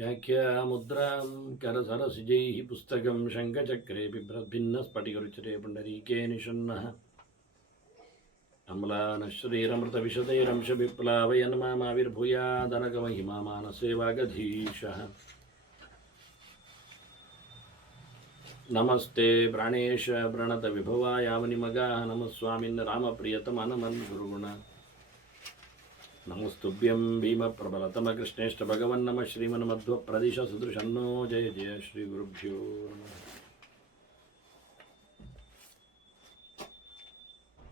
व्याख्यामुद्रां करसरसिजैः पुस्तकं शङ्खचक्रे बिभ्रद्भिन्नस्फटिकरुचिरे पुण्डरीके निषण्णः अम्लानश्रीरमृतविशदैरंशविप्लावयन् मामाविर्भूयादनगमहिमा मानसे वागधीशः। नमस्ते प्राणेश प्रणतविभवाय मुनिमगाः नमः स्वामिन् रामप्रियतमनमन् गुरुगुण नमस्तुभ्यं भीमप्रबलतमकृष्णेष्ठ भगवन् नमः श्रीमन्मध्वप्रदिश सुदृशन्नो जय जय श्रीगुरुभ्यो नमः।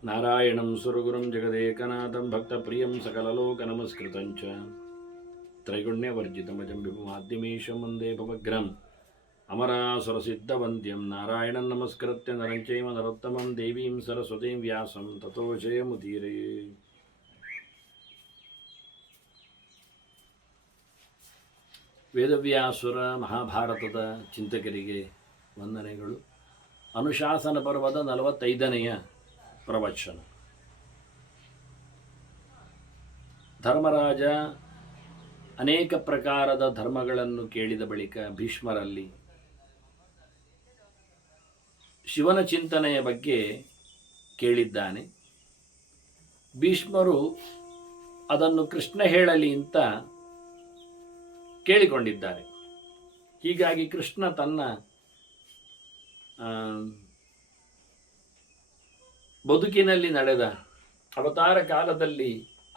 नारायणं सुरगुरुं जगदेकनाथं भक्तप्रियं सकललोकनमस्कृतं च त्रैगुण्यवर्जितमजं विभुमाद्यमीशं वन्दे भवग्रहम् अमरासुरसिद्धवन्द्यं नारायणं नमस्कृत्य नरं चैव नरोत्तमं देवीं सरस्वतीं व्यासं ततो जयमुदीरये। ವೇದವ್ಯಾಸುರ ಮಹಾಭಾರತದ ಚಿಂತಕರಿಗೆ ವಂದನೆಗಳು. ಅನುಶಾಸನ ಪರ್ವದ 45ನೆಯ ಪ್ರವಚನ. ಧರ್ಮರಾಜ ಅನೇಕ ಪ್ರಕಾರದ ಧರ್ಮಗಳನ್ನು ಕೇಳಿದ ಬಳಿಕ ಭೀಷ್ಮರಲ್ಲಿ ಶಿವನ ಚಿಂತನೆಯ ಬಗ್ಗೆ ಕೇಳಿದ್ದಾನೆ. ಭೀಷ್ಮರು ಅದನ್ನು ಕೃಷ್ಣ ಹೇಳಲಿ ಅಂತ ಕೇಳಿಕೊಂಡಿದ್ದಾರೆ. ಹೀಗಾಗಿ ಕೃಷ್ಣ ತನ್ನ ಬದುಕಿನಲ್ಲಿ ನಡೆದ ಅವತಾರ ಕಾಲದಲ್ಲಿ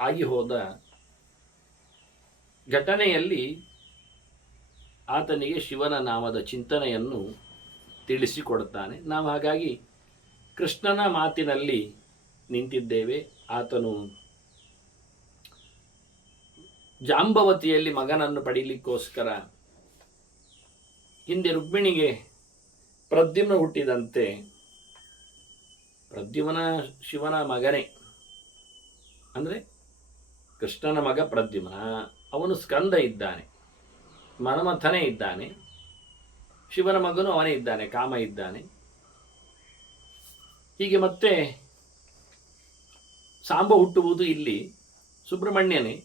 ಆಗಿ ಹೋದ ಘಟನೆಯಲ್ಲಿ ಆತನಿಗೆ ಶಿವನ ನಾಮದ ಚಿಂತನೆಯನ್ನು ತಿಳಿಸಿಕೊಡುತ್ತಾನೆ. ನಾವು ಹಾಗಾಗಿ ಕೃಷ್ಣನ ಮಾತಿನಲ್ಲಿ ನಿಂತಿದ್ದೇವೆ. ಆತನು ಜಾಂಬವತಿಯಲ್ಲಿ ಮಗನನ್ನು ಪಡೀಲಿಕ್ಕೋಸ್ಕರ ಹಿಂದೆ ರುಕ್ಮಿಣಿಗೆ ಪ್ರದ್ಯುಮ್ನ ಹುಟ್ಟಿದಂತೆ, ಪ್ರದ್ಯುಮ್ನ ಶಿವನ ಮಗನೇ, ಅಂದರೆ ಕೃಷ್ಣನ ಮಗ ಪ್ರದ್ಯುಮ್ನ, ಅವನು ಸ್ಕಂದ ಇದ್ದಾನೆ, ಮನ್ಮಥನೇ ಇದ್ದಾನೆ, ಶಿವನ ಮಗನು ಅವನೇ ಇದ್ದಾನೆ, ಕಾಮ ಇದ್ದಾನೆ. ಹೀಗೆ ಮತ್ತೆ ಸಾಂಬ ಹುಟ್ಟುವುದು ಇಲ್ಲಿ ಸುಬ್ರಹ್ಮಣ್ಯನೇ,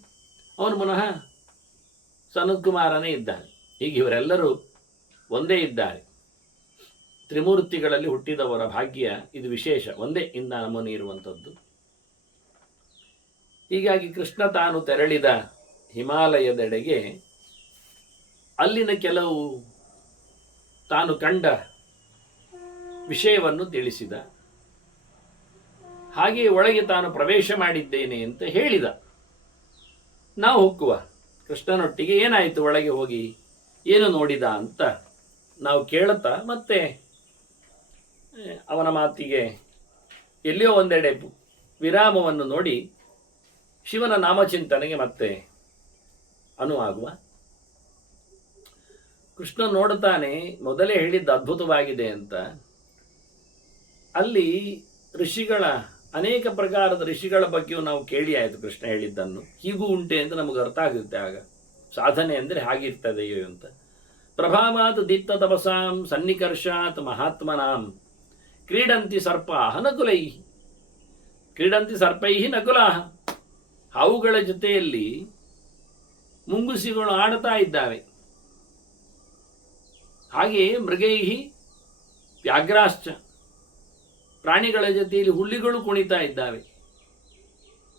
ಅವನು ಪುನಃ ಸನತ್ಕುಮಾರನೇ ಇದ್ದಾನೆ. ಹೀಗೆ ಇವರೆಲ್ಲರೂ ಒಂದೇ ಇದ್ದಾರೆ. ತ್ರಿಮೂರ್ತಿಗಳಲ್ಲಿ ಹುಟ್ಟಿದವರ ಭಾಗ್ಯ ಇದು ವಿಶೇಷ, ಒಂದೇ ಇಂದ ನಮೂನೆ ಇರುವಂಥದ್ದು. ಹೀಗಾಗಿ ಕೃಷ್ಣ ತಾನು ತೆರಳಿದ ಹಿಮಾಲಯದೆಡೆಗೆ ಅಲ್ಲಿನ ಕೆಲವು ತಾನು ಕಂಡ ವಿಷಯವನ್ನು ತಿಳಿಸಿದ. ಹಾಗೆಯೇ ಒಳಗೆ ತಾನು ಪ್ರವೇಶ ಮಾಡಿದ್ದೇನೆ ಅಂತ ಹೇಳಿದ. ನಾವು ಹೋಗುವ ಕೃಷ್ಣನೊಟ್ಟಿಗೆ ಏನಾಯಿತು, ಒಳಗೆ ಹೋಗಿ ಏನು ನೋಡಿದ ಅಂತ ನಾವು ಕೇಳುತ್ತಾ ಮತ್ತೆ ಅವನ ಮಾತಿಗೆ ಎಲ್ಲಿಯೋ ಒಂದೆಡೆ ವಿರಾಮವನ್ನು ನೋಡಿ ಶಿವನ ನಾಮಚಿಂತನೆಗೆ ಮತ್ತೆ ಅನುವಾಗುವ. ಕೃಷ್ಣ ನೋಡುತ್ತಾನೆ, ಮೊದಲೇ ಹೇಳಿದ್ದು ಅದ್ಭುತವಾಗಿದೆ ಅಂತ. ಅಲ್ಲಿ ಋಷಿಗಳ ಅನೇಕ ಪ್ರಕಾರದ ಋಷಿಗಳ ಬಗ್ಗೆಯೂ ನಾವು ಕೇಳಿ ಆಯಿತು. ಕೃಷ್ಣ ಹೇಳಿದ್ದನ್ನು ಹೀಗೂ ಉಂಟೆ ಅಂತ ನಮಗೆ ಅರ್ಥ ಆಗುತ್ತೆ. ಆಗ ಸಾಧನೆ ಅಂದರೆ ಹಾಗಿರ್ತದೆಯೋ ಅಂತ. ಪ್ರಭಾವಾತ್ ದೀಪ್ತ ತಪಸಾಂ ಸನ್ನಿಕರ್ಷಾತ್ ಮಹಾತ್ಮನಾಂ ಕ್ರೀಡಂತಿ ಸರ್ಪಾಹ ನಕುಲೈ ಕ್ರೀಡಂತಿ ಸರ್ಪೈ ನಕುಲಾಹ. ಹಾವುಗಳ ಜೊತೆಯಲ್ಲಿ ಮುಂಗುಸಿಗಳು ಆಡ್ತಾ ಇದ್ದಾವೆ. ಹಾಗೆಯೇ ಮೃಗೈಹಿ ವ್ಯಾಘ್ರಾಶ್ಚ, ಪ್ರಾಣಿಗಳ ಜೊತೆಯಲ್ಲಿ ಹುಲ್ಲಿಗಳು ಕುಣಿತಾ ಇದ್ದಾವೆ.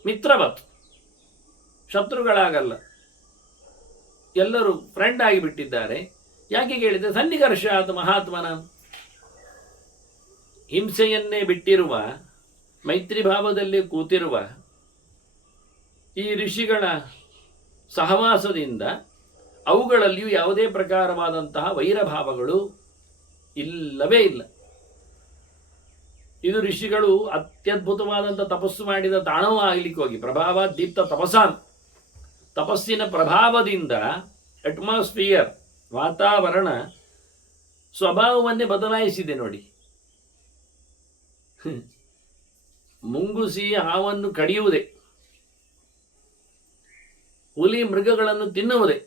ಮಿತ್ರವತ್, ಶತ್ರುಗಳಾಗಲ್ಲ, ಎಲ್ಲರೂ ಫ್ರೆಂಡ್ ಆಗಿಬಿಟ್ಟಿದ್ದಾರೆ. ಯಾಕೆ ಕೇಳಿದೆ? ಸನ್ನಿಕರ್ಷಾತ್ ಮಹಾತ್ಮನ, ಹಿಂಸೆಯನ್ನೇ ಬಿಟ್ಟಿರುವ, ಮೈತ್ರಿ ಭಾವದಲ್ಲಿ ಕೂತಿರುವ ಈ ಋಷಿಗಳ ಸಹವಾಸದಿಂದ ಅವುಗಳಲ್ಲಿಯೂ ಯಾವುದೇ ಪ್ರಕಾರವಾದಂತಹ ವೈರಭಾವಗಳು ಇಲ್ಲವೇ ಇಲ್ಲ. ಇದು ಋಷಿಗಳು ಅತ್ಯದ್ಭುತವಾದಂಥ ತಪಸ್ಸು ಮಾಡಿದ ತಾಣವೂ ಆಗಲಿಕ್ಕೆ ಹೋಗಿ ಪ್ರಭಾವ ದೀಪ್ತ ತಪಸಾನ್, ತಪಸ್ಸಿನ ಪ್ರಭಾವದಿಂದ ಅಟ್ಮಾಸ್ಫಿಯರ್, ವಾತಾವರಣ ಸ್ವಭಾವವನ್ನೇ ಬದಲಾಯಿಸಿದೆ ನೋಡಿ. ಮುಂಗುಸಿ ಹಾವನ್ನು ಕಡಿಯುವುದೇ, ಹುಲಿ ಮೃಗಗಳನ್ನು ತಿನ್ನುವುದೇ,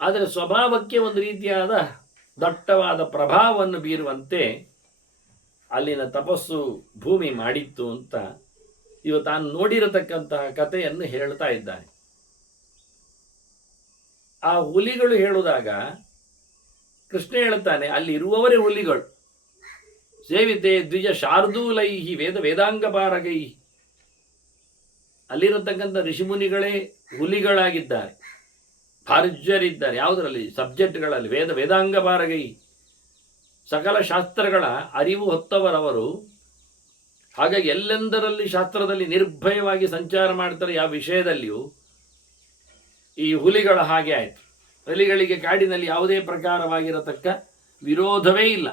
ಆದರೆ ಸ್ವಭಾವಕ್ಕೆ ಒಂದು ರೀತಿಯಾದ ದಟ್ಟವಾದ ಪ್ರಭಾವವನ್ನು ಬೀರುವಂತೆ ಅಲ್ಲಿನ ತಪಸ್ಸು ಭೂಮಿ ಮಾಡಿತ್ತು ಅಂತ ಇವ ತಾನು ನೋಡಿರತಕ್ಕಂತಹ ಕಥೆಯನ್ನು ಹೇಳ್ತಾ ಇದ್ದಾನೆ. ಆ ಹುಲಿಗಳು ಹೇಳುವಾಗ ಕೃಷ್ಣ ಹೇಳುತ್ತಾನೆ, ಅಲ್ಲಿ ಇರುವವರೇ ಹುಲಿಗಳು. ಸೇವಿತೆ ದ್ವಿಜ ಶಾರ್ದೂಲೈಹಿ ವೇದ ವೇದಾಂಗ ಪಾರಗೈ. ಅಲ್ಲಿರತಕ್ಕಂಥ ಋಷಿಮುನಿಗಳೇ ಹುಲಿಗಳಾಗಿದ್ದಾರೆ, ಭಾರ್ಜರಿದ್ದಾರೆ. ಯಾವುದರಲ್ಲಿ? ಸಬ್ಜೆಕ್ಟ್ಗಳಲ್ಲಿ. ವೇದ ವೇದಾಂಗ ಪಾರಗೈ, ಸಕಲ ಶಾಸ್ತ್ರಗಳ ಅರಿವು ಹೊತ್ತವರವರು. ಹಾಗಾಗಿ ಎಲ್ಲೆಂದರಲ್ಲಿ ಶಾಸ್ತ್ರದಲ್ಲಿ ನಿರ್ಭಯವಾಗಿ ಸಂಚಾರ ಮಾಡ್ತಾರೆ. ಯಾವ ವಿಷಯದಲ್ಲಿಯೂ ಈ ಹುಲಿಗಳ ಹಾಗೆ ಆಯಿತು. ಹುಲಿಗಳಿಗೆ ಕಾಡಿನಲ್ಲಿ ಯಾವುದೇ ಪ್ರಕಾರವಾಗಿರತಕ್ಕ ವಿರೋಧವೇ ಇಲ್ಲ.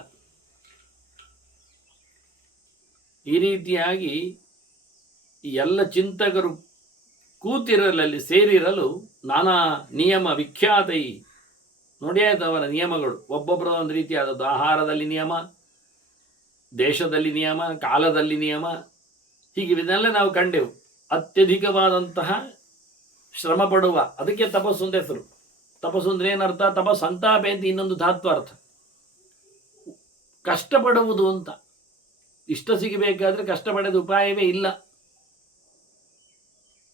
ಈ ರೀತಿಯಾಗಿ ಎಲ್ಲ ಚಿಂತಕರು ಕೂತಿರಲಲ್ಲಿ ಸೇರಿರಲು ನಾನಾ ನಿಯಮ ವಿಖ್ಯಾತೈ. ನೋಡಿ ಆಯ್ತು ಅವರ ನಿಯಮಗಳು, ಒಬ್ಬೊಬ್ಬರ ಒಂದು ರೀತಿಯಾದದ್ದು. ಆಹಾರದಲ್ಲಿ ನಿಯಮ, ದೇಶದಲ್ಲಿ ನಿಯಮ, ಕಾಲದಲ್ಲಿ ನಿಯಮ, ಹೀಗೆ ಇದನ್ನೆಲ್ಲ ನಾವು ಕಂಡೆವು. ಅತ್ಯಧಿಕವಾದಂತಹ ಶ್ರಮ ಪಡುವ, ಅದಕ್ಕೆ ತಪಸ್ಸು ಅಂತ ಹೆಸರು. ತಪಸ್ಸು ಅಂದ್ರೆ ಏನರ್ಥ? ಸಂತಾಪೆ ಅಂತ ಇನ್ನೊಂದು ಧಾತ್ವಾರ್ಥ. ಕಷ್ಟಪಡುವುದು ಅಂತ. ಇಷ್ಟ ಸಿಗಬೇಕಾದ್ರೆ ಕಷ್ಟಪಡೋದ ಉಪಾಯವೇ ಇಲ್ಲ.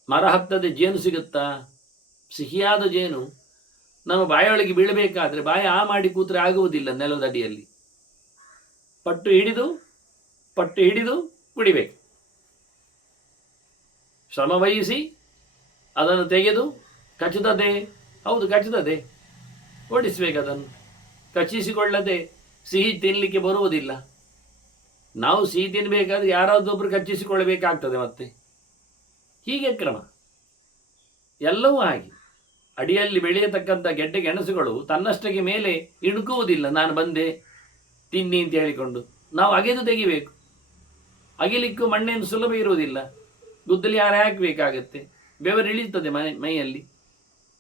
ಮರ ಹತ್ತದೆ ಜೇನು ಸಿಗುತ್ತಾ? ಸಿಹಿಯಾದ ಜೇನು ನಮ್ಮ ಬಾಯೊಳಗೆ ಬೀಳಬೇಕಾದ್ರೆ ಬಾಯ ಮಾಡಿ ಕೂತ್ರೆ ಆಗುವುದಿಲ್ಲ. ನೆಲದಡಿಯಲ್ಲಿ ಪಟ್ಟು ಹಿಡಿದು ಕುಡಿಬೇಕು. ಶ್ರಮವಹಿಸಿ ಅದನ್ನು ತೆಗೆದು ಕಚ್ಚುತ್ತದೆ. ಹೌದು, ಕಚ್ಚುತ್ತದೆ. ಓಡಿಸ್ಬೇಕು ಅದನ್ನು. ಕಚ್ಚಿಸಿಕೊಳ್ಳದೆ ಸಿಹಿ ತಿನ್ನಲಿಕ್ಕೆ ಬರುವುದಿಲ್ಲ. ನಾವು ಸಿಹಿ ತಿನ್ನಬೇಕಾದ್ರೆ ಯಾರಾದೊಬ್ಬರು ಕಚ್ಚಿಸಿಕೊಳ್ಳಬೇಕಾಗ್ತದೆ. ಮತ್ತೆ ಹೀಗೆ ಕ್ರಮ ಎಲ್ಲವೂ ಹಾಗೆ. ಅಡಿಯಲ್ಲಿ ಬೆಳೆಯತಕ್ಕಂಥ ಗೆಡ್ಡೆ ಗೆಣಸುಗಳು ತನ್ನಷ್ಟಕ್ಕೆ ಮೇಲೆ ಇಣುಕುವುದಿಲ್ಲ. ನಾನು ಬಂದೆ ತಿನ್ನಿ ಅಂತ ಹೇಳಿಕೊಂಡು ನಾವು ಅಗೆದು ತೆಗಿಬೇಕು. ಅಗಿಲಿಕ್ಕೂ ಮಣ್ಣೇನು ಸುಲಭ ಇರುವುದಿಲ್ಲ. ಗುದ್ದಲಿ ಯಾರು ಹಾಕಬೇಕಾಗತ್ತೆ. ಬೆವರಿಳಿಯುತ್ತದೆ ಮೈಯಲ್ಲಿ.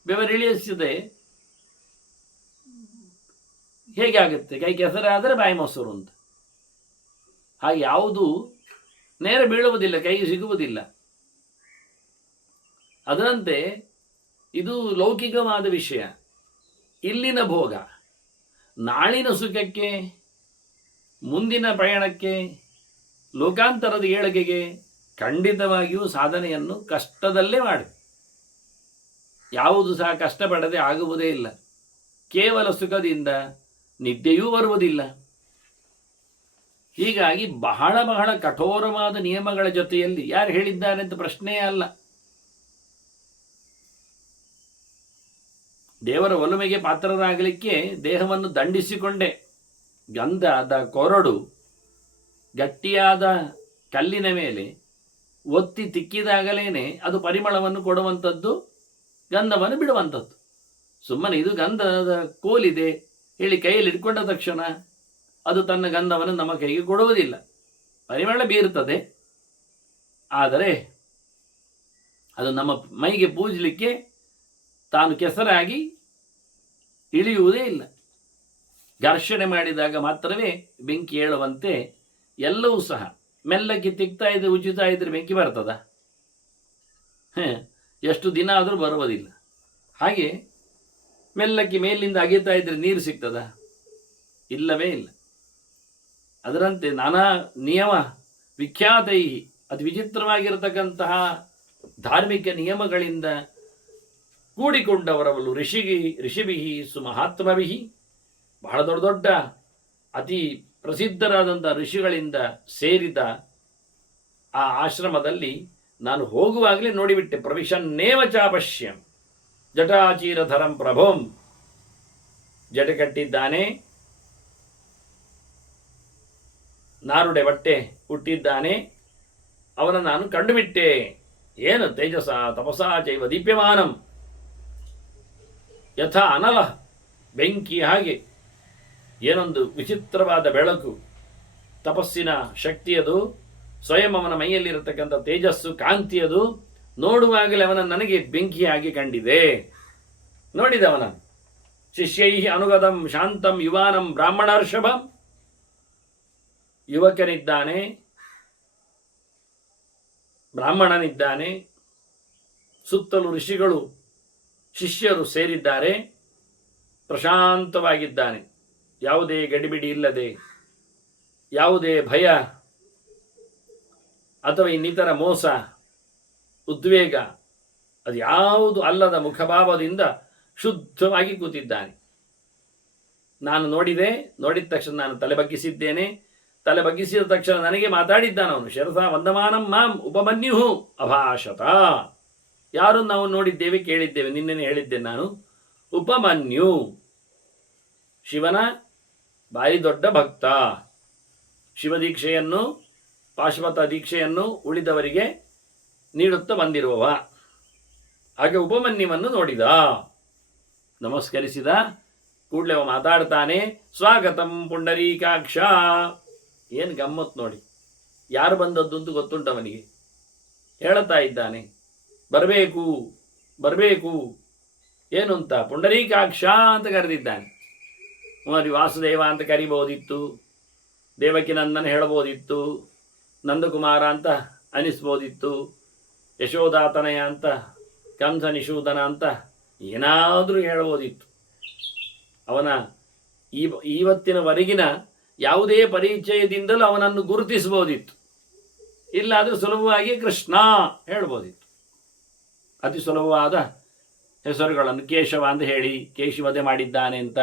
ಬೆವರಿಳಿಸಿದೆ ಹೇಗೆ ಆಗುತ್ತೆ? ಕೈ ಕೆಸರಾದರೆ ಬಾಯಿ ಮೊಸರು ಅಂತ. ಹಾಗೆ ಯಾವುದು ನೇರ ಬೀಳುವುದಿಲ್ಲ, ಕೈಗೆ ಸಿಗುವುದಿಲ್ಲ. ಅದರಂತೆ ಇದು ಲೌಕಿಕವಾದ ವಿಷಯ. ಇಲ್ಲಿನ ಭೋಗ ನಾಳಿನ ಸುಖಕ್ಕೆ, ಮುಂದಿನ ಪ್ರಯಾಣಕ್ಕೆ, ಲೋಕಾಂತರದ ಏಳಿಗೆಗೆ ಖಂಡಿತವಾಗಿಯೂ ಸಾಧನೆಯನ್ನು ಕಷ್ಟದಲ್ಲೇ ಮಾಡಿ. ಯಾವುದು ಸಹ ಕಷ್ಟಪಡದೆ ಆಗುವುದೇ ಇಲ್ಲ. ಕೇವಲ ಸುಖದಿಂದ ನಿದ್ದೆಯೂ ಬರುವುದಿಲ್ಲ. ಹೀಗಾಗಿ ಬಹಳ ಬಹಳ ಕಠೋರವಾದ ನಿಯಮಗಳ ಜೊತೆಯಲ್ಲಿ ಯಾರು ಹೇಳಿದ್ದಾರೆ ಅಂತ ಪ್ರಶ್ನೆಯೇ ಅಲ್ಲ. ದೇವರ ಒಲುಮೆಗೆ ಪಾತ್ರರಾಗಲಿಕ್ಕೆ ದೇಹವನ್ನು ದಂಡಿಸಿಕೊಂಡೇ. ಗಂಧದ ಕೊರಡು ಗಟ್ಟಿಯಾದ ಕಲ್ಲಿನ ಮೇಲೆ ಒತ್ತಿ ತಿಕ್ಕಿದಾಗಲೇನೆ ಅದು ಪರಿಮಳವನ್ನು ಕೊಡುವಂಥದ್ದು, ಗಂಧವನ್ನು ಬಿಡುವಂಥದ್ದು. ಸುಮ್ಮನೆ ಇದು ಗಂಧದ ಕೋಲಿದೆ ಹೇಳಿ ಕೈಯಲ್ಲಿ ಇಟ್ಕೊಂಡ ತಕ್ಷಣ ಅದು ತನ್ನ ಗಂಧವನ್ನು ನಮ್ಮ ಕೈಗೆ ಕೊಡುವುದಿಲ್ಲ. ಪರಿಮಳ ಬೀರುತ್ತದೆ, ಆದರೆ ಅದು ನಮ್ಮ ಮೈಗೆ ಪೂಜಲಿಕ್ಕೆ ತಾನು ಕೆಸರಾಗಿ ಇಳಿಯುವುದೇ ಇಲ್ಲ. ಘರ್ಷಣೆ ಮಾಡಿದಾಗ ಮಾತ್ರವೇ ಬೆಂಕಿ ಏಳುವಂತೆ ಎಲ್ಲವೂ ಸಹ ಮೆಲ್ಲಕ್ಕೆ ತಿಕ್ತಾ ಇದ್ರೆ, ಉಚಿತಾ ಇದ್ರೆ ಬೆಂಕಿ ಬರ್ತದ? ಎಷ್ಟು ದಿನ ಆದರೂ ಬರುವುದಿಲ್ಲ. ಹಾಗೆ ಮೆಲ್ಲಕ್ಕೆ ಮೇಲಿಂದ ಅಗೆತಾ ಇದ್ರೆ ನೀರು ಸಿಗ್ತದ? ಇಲ್ಲವೇ ಇಲ್ಲ. ಅದರಂತೆ ನಾನಾ ನಿಯಮ ವಿಖ್ಯಾತೈ, ಅತಿ ವಿಚಿತ್ರವಾಗಿರತಕ್ಕಂತಹ ಧಾರ್ಮಿಕ ನಿಯಮಗಳಿಂದ ಕೂಡಿಕೊಂಡವರವಲು ಋಷಿಭಿಹಿ ಸುಮಹಾತ್ಮಭಿಹಿ. ಬಹಳ ದೊಡ್ಡ ದೊಡ್ಡ ಅತಿ ಪ್ರಸಿದ್ಧರಾದಂಥ ಋಷಿಗಳಿಂದ ಸೇರಿದ ಆ ಆಶ್ರಮದಲ್ಲಿ ನಾನು ಹೋಗುವಾಗಲೇ ನೋಡಿಬಿಟ್ಟೆ. ಪ್ರವಿಶನ್ನೇವ ಚಾಪಶ್ಯಂ ಜಟಾಚೀರಧರಂ ಪ್ರಭೋಂ. ಜಟೆ ಕಟ್ಟಿದ್ದಾನೆ, ನಾರುಡೆ ಬಟ್ಟೆ ಹುಟ್ಟಿದ್ದಾನೆ. ಅವನ ನಾನು ಕಂಡುಬಿಟ್ಟೆ. ಏನು ತೇಜಸ ತಪಸಾ ಚೈವ ದೀಪ್ಯಮಾನಂ, ಯಥಾ ಅನಲ, ಬೆಂಕಿ ಹಾಗೆ. ಏನೊಂದು ವಿಚಿತ್ರವಾದ ಬೆಳಕು, ತಪಸ್ಸಿನ ಶಕ್ತಿಯದು, ಸ್ವಯಂ ಅವನ ಮೈಯಲ್ಲಿರತಕ್ಕಂಥ ತೇಜಸ್ಸು, ಕಾಂತಿಯದು. ನೋಡುವಾಗಲೇ ಅವನ ನನಗೆ ಬೆಂಕಿಯಾಗಿ ಕಂಡಿದೆ. ನೋಡಿದವನ ಶಿಷ್ಯೈ ಅನುಗತಂ ಶಾಂತಂ ಯುವಾನಂ ಬ್ರಾಹ್ಮಣರ್ಷಭಂ. ಯುವಕನಿದ್ದಾನೆ, ಬ್ರಾಹ್ಮಣನಿದ್ದಾನೆ, ಸುತ್ತಲೂ ಋಷಿಗಳು ಶಿಷ್ಯರು ಸೇರಿದ್ದಾರೆ. ಪ್ರಶಾಂತವಾಗಿದ್ದಾನೆ, ಯಾವುದೇ ಗಡಿಬಿಡಿ ಇಲ್ಲದೆ, ಯಾವುದೇ ಭಯ ಅಥವಾ ಇನ್ನಿತರ ಮೋಸ ಉದ್ವೇಗ ಅದು ಯಾವುದು ಅಲ್ಲದ ಮುಖಭಾವದಿಂದ ಶುದ್ಧವಾಗಿ ಕೂತಿದ್ದಾನೆ. ನಾನು ನೋಡಿದ ತಕ್ಷಣ ನಾನು ತಲೆ ಬಗ್ಗಿಸಿದ್ದೇನೆ. ತಲೆ ಬಗ್ಗಿಸಿದ ತಕ್ಷಣ ನನಗೆ ಮಾತಾಡಿದ್ದಾನವನು. ಶರಸಾ ವಂದಮಾನಂ ಮಾಂ ಉಪಮನ್ಯು ಅಭಾಷತ. ಯಾರು ನಾವು ನೋಡಿದ್ದೇವೆ, ಕೇಳಿದ್ದೇವೆ, ನಿನ್ನೆ ಹೇಳಿದ್ದೇನೆ ನಾನು. ಉಪಮನ್ಯು ಶಿವನ ಭಾರಿ ದೊಡ್ಡ ಭಕ್ತ. ಶಿವದೀಕ್ಷೆಯನ್ನು, ಪಾಶುಪತ ದೀಕ್ಷೆಯನ್ನು ಉಳಿದವರಿಗೆ ನೀಡುತ್ತಾ ಬಂದಿರುವವ. ಹಾಗೆ ಉಪಮನ್ಯುವನ್ನು ನೋಡಿದ, ನಮಸ್ಕರಿಸಿದ. ಕೂಡಲೇ ಅವ ಮಾತಾಡ್ತಾನೆ, ಸ್ವಾಗತಂ ಪುಂಡರೀಕಾಕ್ಷ. ಏನು ಗಮ್ಮತ್ ನೋಡಿ, ಯಾರು ಬಂದದ್ದು ಅಂತ ಗೊತ್ತುಂಟವನಿಗೆ. ಹೇಳುತ್ತಾ ಇದ್ದಾನೆ, ಬರಬೇಕು ಬರಬೇಕು. ಏನು ಅಂತ, ಪುಂಡರೀಕಾಕ್ಷ ಅಂತ ಕರೆದಿದ್ದಾನೆ. ನೋಡಿ, ವಾಸುದೇವ ಅಂತ ಕರಿಬೋದಿತ್ತು, ದೇವಕಿ ನಂದನ ಹೇಳಬಹುದಿತ್ತು, ನಂದಕುಮಾರ ಅಂತ ಅನಿಸ್ಬೋದಿತ್ತು, ಯಶೋದಾತನಯ ಅಂತ, ಕಂಸ ನಿಷೂದನ ಅಂತ ಏನಾದರೂ ಹೇಳಬಹುದಿತ್ತು. ಅವನ ಇವತ್ತಿನವರೆಗಿನ ಯಾವುದೇ ಪರಿಚಯದಿಂದಲೂ ಅವನನ್ನು ಗುರುತಿಸಬಹುದಿತ್ತು. ಇಲ್ಲಾದರೂ ಸುಲಭವಾಗಿ ಕೃಷ್ಣ ಹೇಳ್ಬೋದಿತ್ತು. ಅತಿ ಸುಲಭವಾದ ಹೆಸರುಗಳನ್ನು ಕೇಶವ ಅಂತ ಹೇಳಿ ಕೇಶವಧೆ ಮಾಡಿದ್ದಾನೆ ಅಂತ,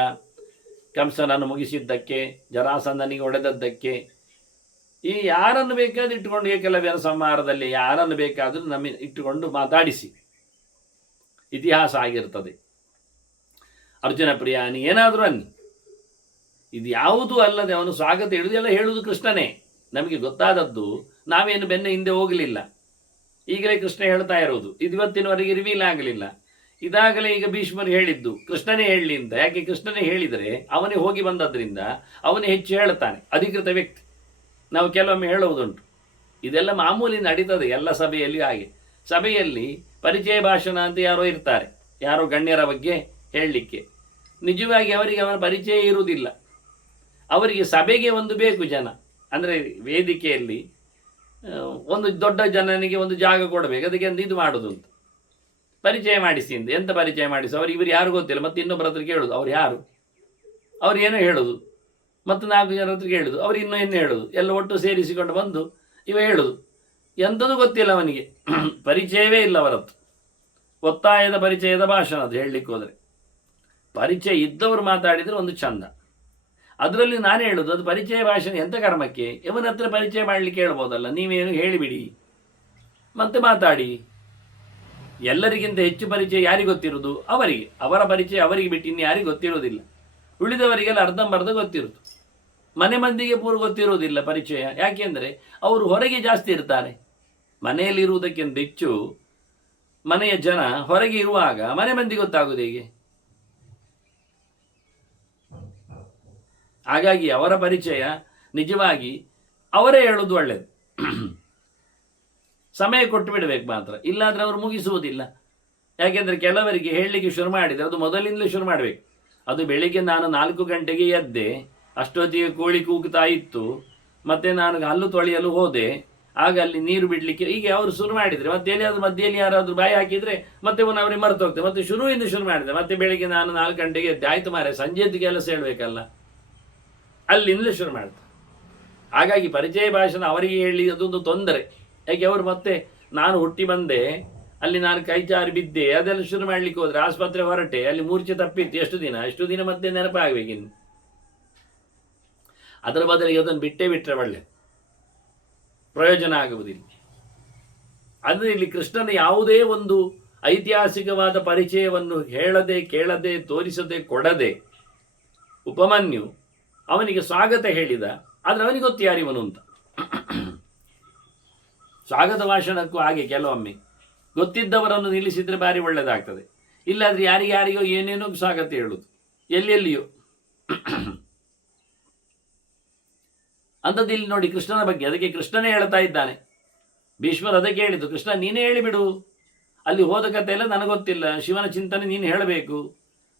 ಕಂಸನನ್ನು ಮುಗಿಸಿದ್ದಕ್ಕೆ, ಜರಾಸಂಧನಿಗೆ ಹೊಡೆದದ್ದಕ್ಕೆ, ಈ ಯಾರನ್ನು ಬೇಕಾದರೂ ಇಟ್ಟುಕೊಂಡು ಏಕಲವ್ಯನ ಸಂಹಾರದಲ್ಲಿ ಯಾರನ್ನು ಬೇಕಾದರೂ ಇಟ್ಟುಕೊಂಡು ಮಾತಾಡಿಸಿ ಇತಿಹಾಸ ಆಗಿರ್ತದೆ. ಅರ್ಜುನ ಪ್ರಿಯಾನಿ ಏನಾದರೂ ಅನ್ನಿ, ಇದು ಯಾವುದೂ ಅಲ್ಲದೆ ಅವನು ಸ್ವಾಗತ ಹೇಳುವುದೆಲ್ಲ ಹೇಳುವುದು ಕೃಷ್ಣನೇ. ನಮಗೆ ಗೊತ್ತಾದದ್ದು ನಾವೇನು ಬೆನ್ನ ಹಿಂದೆ ಹೋಗಲಿಲ್ಲ. ಈಗಲೇ ಕೃಷ್ಣ ಹೇಳ್ತಾ ಇರೋದು, ಇದು ಇವತ್ತಿನವರೆಗೆ ರಿವೀಲ್ ಆಗಲಿಲ್ಲ. ಇದಾಗಲೇ ಈಗ ಭೀಷ್ಮರು ಹೇಳಿದ್ದು ಕೃಷ್ಣನೇ ಹೇಳಲಿ ಅಂತ. ಯಾಕೆ ಕೃಷ್ಣನೇ ಹೇಳಿದರೆ ಅವನೇ ಹೋಗಿ ಬಂದದ್ರಿಂದ ಅವನೇ ಹೆಚ್ಚು ಹೇಳ್ತಾನೆ, ಅಧಿಕೃತ ವ್ಯಕ್ತಿ. ನಾವು ಕೆಲವೊಮ್ಮೆ ಹೇಳುವುದುಂಟು, ಇದೆಲ್ಲ ಮಾಮೂಲಿ ನಡೀತದೆ ಎಲ್ಲ ಸಭೆಯಲ್ಲಿ. ಹಾಗೆ ಸಭೆಯಲ್ಲಿ ಪರಿಚಯ ಭಾಷಣ ಅಂತ ಯಾರೋ ಇರ್ತಾರೆ, ಯಾರೋ ಗಣ್ಯರ ಬಗ್ಗೆ ಹೇಳಲಿಕ್ಕೆ. ನಿಜವಾಗಿ ಅವರಿಗೆ ಅವನ ಪರಿಚಯ ಇರುವುದಿಲ್ಲ. ಅವರಿಗೆ ಸಭೆಗೆ ಒಂದು ಬೇಕು ಜನ, ಅಂದರೆ ವೇದಿಕೆಯಲ್ಲಿ ಒಂದು ದೊಡ್ಡ ಜನನಿಗೆ ಒಂದು ಜಾಗ ಕೊಡಬೇಕು, ಅದಕ್ಕೆ ಒಂದು ಇದು ಮಾಡೋದು ಅಂತ. ಪರಿಚಯ ಮಾಡಿಸಿ ಅಂತ. ಎಂತ ಪರಿಚಯ ಮಾಡಿಸಿ? ಇವರು ಯಾರು ಗೊತ್ತಿಲ್ಲ, ಮತ್ತು ಇನ್ನೊಬ್ಬರ ಹತ್ರ ಕೇಳೋದು ಅವ್ರು ಯಾರು, ಅವ್ರು ಏನೋ ಹೇಳೋದು, ಮತ್ತು 4 ಜನರ ಹತ್ರ ಕೇಳೋದು, ಅವ್ರು ಇನ್ನೂ ಏನು ಹೇಳೋದು, ಎಲ್ಲ ಒಟ್ಟು ಸೇರಿಸಿಕೊಂಡು ಬಂದು ಇವ ಹೇಳೋದು. ಎಂಥದ್ದು ಗೊತ್ತಿಲ್ಲ ಅವನಿಗೆ, ಪರಿಚಯವೇ ಇಲ್ಲ ಅವರ ಹತ್ರ. ಒತ್ತಾಯದ ಪರಿಚಯದ ಭಾಷಣ ಅದು ಹೇಳಲಿಕ್ಕೆ ಹೋದರೆ. ಪರಿಚಯ ಇದ್ದವರು ಮಾತಾಡಿದರೆ ಒಂದು ಚಂದ. ಅದರಲ್ಲಿ ನಾನು ಹೇಳೋದು, ಅದು ಪರಿಚಯ ಭಾಷಣ ಎಂಥ ಕರ್ಮಕ್ಕೆ? ಇವನ ಹತ್ರ ಪರಿಚಯ ಮಾಡಲಿಕ್ಕೆ ಹೇಳ್ಬೋದಲ್ಲ, ನೀವೇನು ಹೇಳಿಬಿಡಿ ಮತ್ತೆ ಮಾತಾಡಿ. ಎಲ್ಲರಿಗಿಂತ ಹೆಚ್ಚು ಪರಿಚಯ ಯಾರಿಗೆ ಗೊತ್ತಿರೋದು? ಅವರಿಗೆ. ಅವರ ಪರಿಚಯ ಅವರಿಗೆ ಬಿಟ್ಟು ಇನ್ನು ಯಾರಿಗೆ ಗೊತ್ತಿರೋದಿಲ್ಲ. ಉಳಿದವರಿಗೆಲ್ಲ ಅರ್ಧಂಬರ್ಧ ಗೊತ್ತಿರೋದು. ಮನೆ ಮಂದಿಗೆ ಪೂರ್ವ ಗೊತ್ತಿರೋದಿಲ್ಲ ಪರಿಚಯ. ಯಾಕೆಂದರೆ ಅವರು ಹೊರಗೆ ಜಾಸ್ತಿ ಇರ್ತಾರೆ. ಮನೆಯಲ್ಲಿರುವುದಕ್ಕಿಂತ ಹೆಚ್ಚು ಮನೆಯ ಜನ ಹೊರಗೆ ಇರುವಾಗ ಮನೆ ಮಂದಿ ಗೊತ್ತಾಗೋದು ಹೇಗೆ? ಹಾಗಾಗಿ ಅವರ ಪರಿಚಯ ನಿಜವಾಗಿ ಅವರೇ ಹೇಳೋದು ಒಳ್ಳೆಯದು. ಸಮಯ ಕೊಟ್ಟು ಬಿಡಬೇಕು ಮಾತ್ರ, ಇಲ್ಲಾಂದರೆ ಅವರು ಮುಗಿಸುವುದಿಲ್ಲ. ಯಾಕೆಂದರೆ ಕೆಲವರಿಗೆ ಹೇಳಲಿಕ್ಕೆ ಶುರು ಮಾಡಿದರೆ ಅದು ಮೊದಲಿಂದಲೇ ಶುರು ಮಾಡಬೇಕು. ಅದು ಬೆಳಿಗ್ಗೆ ನಾನು 4 ಗಂಟೆಗೆ ಎದ್ದೆ, ಅಷ್ಟೊತ್ತಿಗೆ ಕೋಳಿ ಕೂಗ್ತಾ ಇತ್ತು, ಮತ್ತು ನಾನು ಹಲ್ಲು ತೊಳೆಯಲು ಹೋದೆ, ಆಗ ಅಲ್ಲಿ ನೀರು ಬಿಡಲಿಕ್ಕೆ ಹೀಗೆ ಅವರು ಶುರು ಮಾಡಿದರೆ, ಮತ್ತೆ ಎಲ್ಲಿಯಾದರೂ ಮಧ್ಯೆಯಲ್ಲಿ ಯಾರಾದರೂ ಬಾಯಿ ಹಾಕಿದರೆ ಮತ್ತೆ ಅವರಿಗೆ ಮರೆತು ಹೋಗ್ತದೆ. ಮತ್ತೆ ಶುರುವಿಂದ ಶುರು ಮಾಡಿದೆ. ಮತ್ತೆ ಬೆಳಿಗ್ಗೆ ನಾನು 4 ಗಂಟೆಗೆ ಎದ್ದೆ, ಆಯಿತು ಮಾರೆ ಸಂಜೆದ್ದು ಕೆಲಸ ಹೇಳಬೇಕಲ್ಲ, ಅಲ್ಲಿಂದಲೇ ಶುರು ಮಾಡ್ತಾರೆ. ಹಾಗಾಗಿ ಪರಿಚಯ ಭಾಷಣ ಅವರಿಗೆ ಹೇಳಿ ಅದೊಂದು ತೊಂದರೆ. ಯಾಕೆ ಅವರು ಮತ್ತೆ ನಾನು ಹುಟ್ಟಿ ಬಂದೆ, ಅಲ್ಲಿ ನಾನು ಕೈ ಜಾರಿ ಬಿದ್ದೆ, ಅದೆಲ್ಲ ಶುರು ಮಾಡಲಿಕ್ಕೆ ಹೋದರೆ ಆಸ್ಪತ್ರೆ ಹೊರಟೆ, ಅಲ್ಲಿ ಮೂರ್ಛೆ ತಪ್ಪಿತ್ತು, ಎಷ್ಟು ದಿನ ಮತ್ತೆ ನೆನಪಾಗಬೇಕಿನ್ನು. ಅದರ ಬದಲಿಗೆ ಅದನ್ನು ಬಿಟ್ಟರೆ ಒಳ್ಳೆ, ಪ್ರಯೋಜನ ಆಗುವುದಿಲ್ಲ. ಅಂದರೆ ಇಲ್ಲಿ ಕೃಷ್ಣನ ಯಾವುದೇ ಒಂದು ಐತಿಹಾಸಿಕವಾದ ಪರಿಚಯವನ್ನು ಹೇಳದೆ, ಕೇಳದೆ, ತೋರಿಸದೆ, ಕೊಡದೆ ಉಪಮನ್ಯು ಅವನಿಗೆ ಸ್ವಾಗತ ಹೇಳಿದ. ಆದರೆ ಅವನಿಗೆ ಗೊತ್ತು ಯಾರಿವನು ಅಂತ. ಸ್ವಾಗತ ಭಾಷಣಕ್ಕೂ ಹಾಗೆ ಕೆಲವೊಮ್ಮೆ ಗೊತ್ತಿದ್ದವರನ್ನು ನಿಲ್ಲಿಸಿದರೆ ಭಾರಿ ಒಳ್ಳೆಯದಾಗ್ತದೆ. ಇಲ್ಲಾದರೆ ಯಾರಿಗಾರಿಗೋ ಏನೇನೋ ಸ್ವಾಗತ ಹೇಳುವುದು, ಎಲ್ಲೆಲ್ಲಿಯೋ. ಅಂಥದ್ದು ಇಲ್ಲಿ ನೋಡಿ ಕೃಷ್ಣನ ಬಗ್ಗೆ. ಅದಕ್ಕೆ ಕೃಷ್ಣನೇ ಹೇಳ್ತಾ ಇದ್ದಾನೆ. ಭೀಷ್ಮರು ಅದಕ್ಕೆ ಹೇಳಿದ್ದು, ಕೃಷ್ಣ ನೀನೇ ಹೇಳಿಬಿಡು, ಅಲ್ಲಿ ಹೋದ ಕಥೆ ಎಲ್ಲ ನನಗೊತ್ತಿಲ್ಲ, ಶಿವನ ಚಿಂತನೆ ನೀನು ಹೇಳಬೇಕು,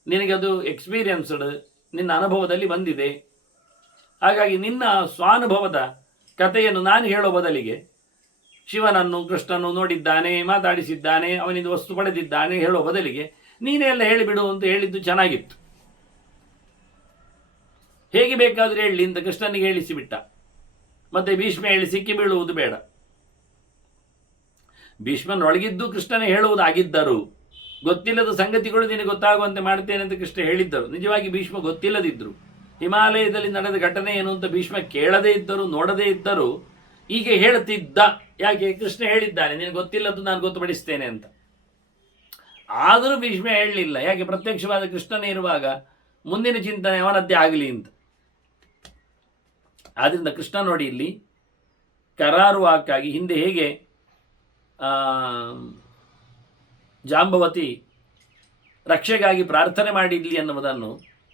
ನಿನಗದು ಎಕ್ಸ್ಪೀರಿಯನ್ಸ್ಡ್, ನಿನ್ನ ಅನುಭವದಲ್ಲಿ ಬಂದಿದೆ. ಹಾಗಾಗಿ ನಿನ್ನ ಸ್ವಾನುಭವದ ಕಥೆಯನ್ನು ನಾನು ಹೇಳೋ ಬದಲಿಗೆ ಶಿವನನ್ನು ಕೃಷ್ಣನು ನೋಡಿದ್ದಾನೆ, ಮಾತಾಡಿಸಿದ್ದಾನೆ, ಅವನಿಂದ ವಸ್ತು ಪಡೆದಿದ್ದಾನೆ ಹೇಳೋ ಬದಲಿಗೆ ನೀನೇ ಎಲ್ಲ ಹೇಳಿಬಿಡು ಅಂತ ಹೇಳಿದ್ದು ಚೆನ್ನಾಗಿತ್ತು. ಹೇಗೆ ಬೇಕಾದರೂ ಹೇಳಿ ಅಂತ ಕೃಷ್ಣನಿಗೆ ಹೇಳಿಸಿಬಿಟ್ಟ. ಮತ್ತೆ ಭೀಷ್ಮ ಹೇಳಿ ಸಿಕ್ಕಿ ಬೀಳುವುದು ಬೇಡ. ಭೀಷ್ಮನೊಳಗಿದ್ದು ಕೃಷ್ಣನೇ ಹೇಳುವುದಾಗಿದ್ದರು ಗೊತ್ತಿಲ್ಲದ ಸಂಗತಿಗಳು ನಿನಗೆ ಗೊತ್ತಾಗುವಂತೆ ಮಾಡ್ತೇನೆ ಅಂತ ಕೃಷ್ಣ ಹೇಳಿದ್ದರು. ನಿಜವಾಗಿ ಭೀಷ್ಮ ಗೊತ್ತಿಲ್ಲದಿದ್ದರು. ಹಿಮಾಲಯದಲ್ಲಿ ನಡೆದ ಘಟನೆ ಏನು ಅಂತ ಭೀಷ್ಮ ಕೇಳದೇ ಇದ್ದರು, ನೋಡದೇ ಇದ್ದರು. ಈಗ ಹೇಳ್ತಿದ್ದ. ಯಾಕೆ? ಕೃಷ್ಣ ಹೇಳಿದ್ದಾನೆ ನಿನಗೆ ಗೊತ್ತಿಲ್ಲದ್ದು ನಾನು ಗೊತ್ತುಪಡಿಸ್ತೇನೆ ಅಂತ. ಆದರೂ ಭೀಷ್ಮ ಹೇಳಲಿಲ್ಲ. ಯಾಕೆ? ಪ್ರತ್ಯಕ್ಷವಾದ ಕೃಷ್ಣನೇ ಇರುವಾಗ ಮುಂದಿನ ಚಿಂತನೆ ಅವನದ್ದೇ ಆಗಲಿ ಅಂತ. ಆದ್ರಿಂದ ಕೃಷ್ಣ ನೋಡಿ ಇಲ್ಲಿ ಕರಾರುವಾಕ್ಕಾಗಿ ಹಿಂದೆ ಹೇಗೆ ಜಾಂಬವತಿ ರಕ್ಷೆಗಾಗಿ ಪ್ರಾರ್ಥನೆ ಮಾಡಿದ್ಲಿ ಅನ್ನುವುದನ್ನು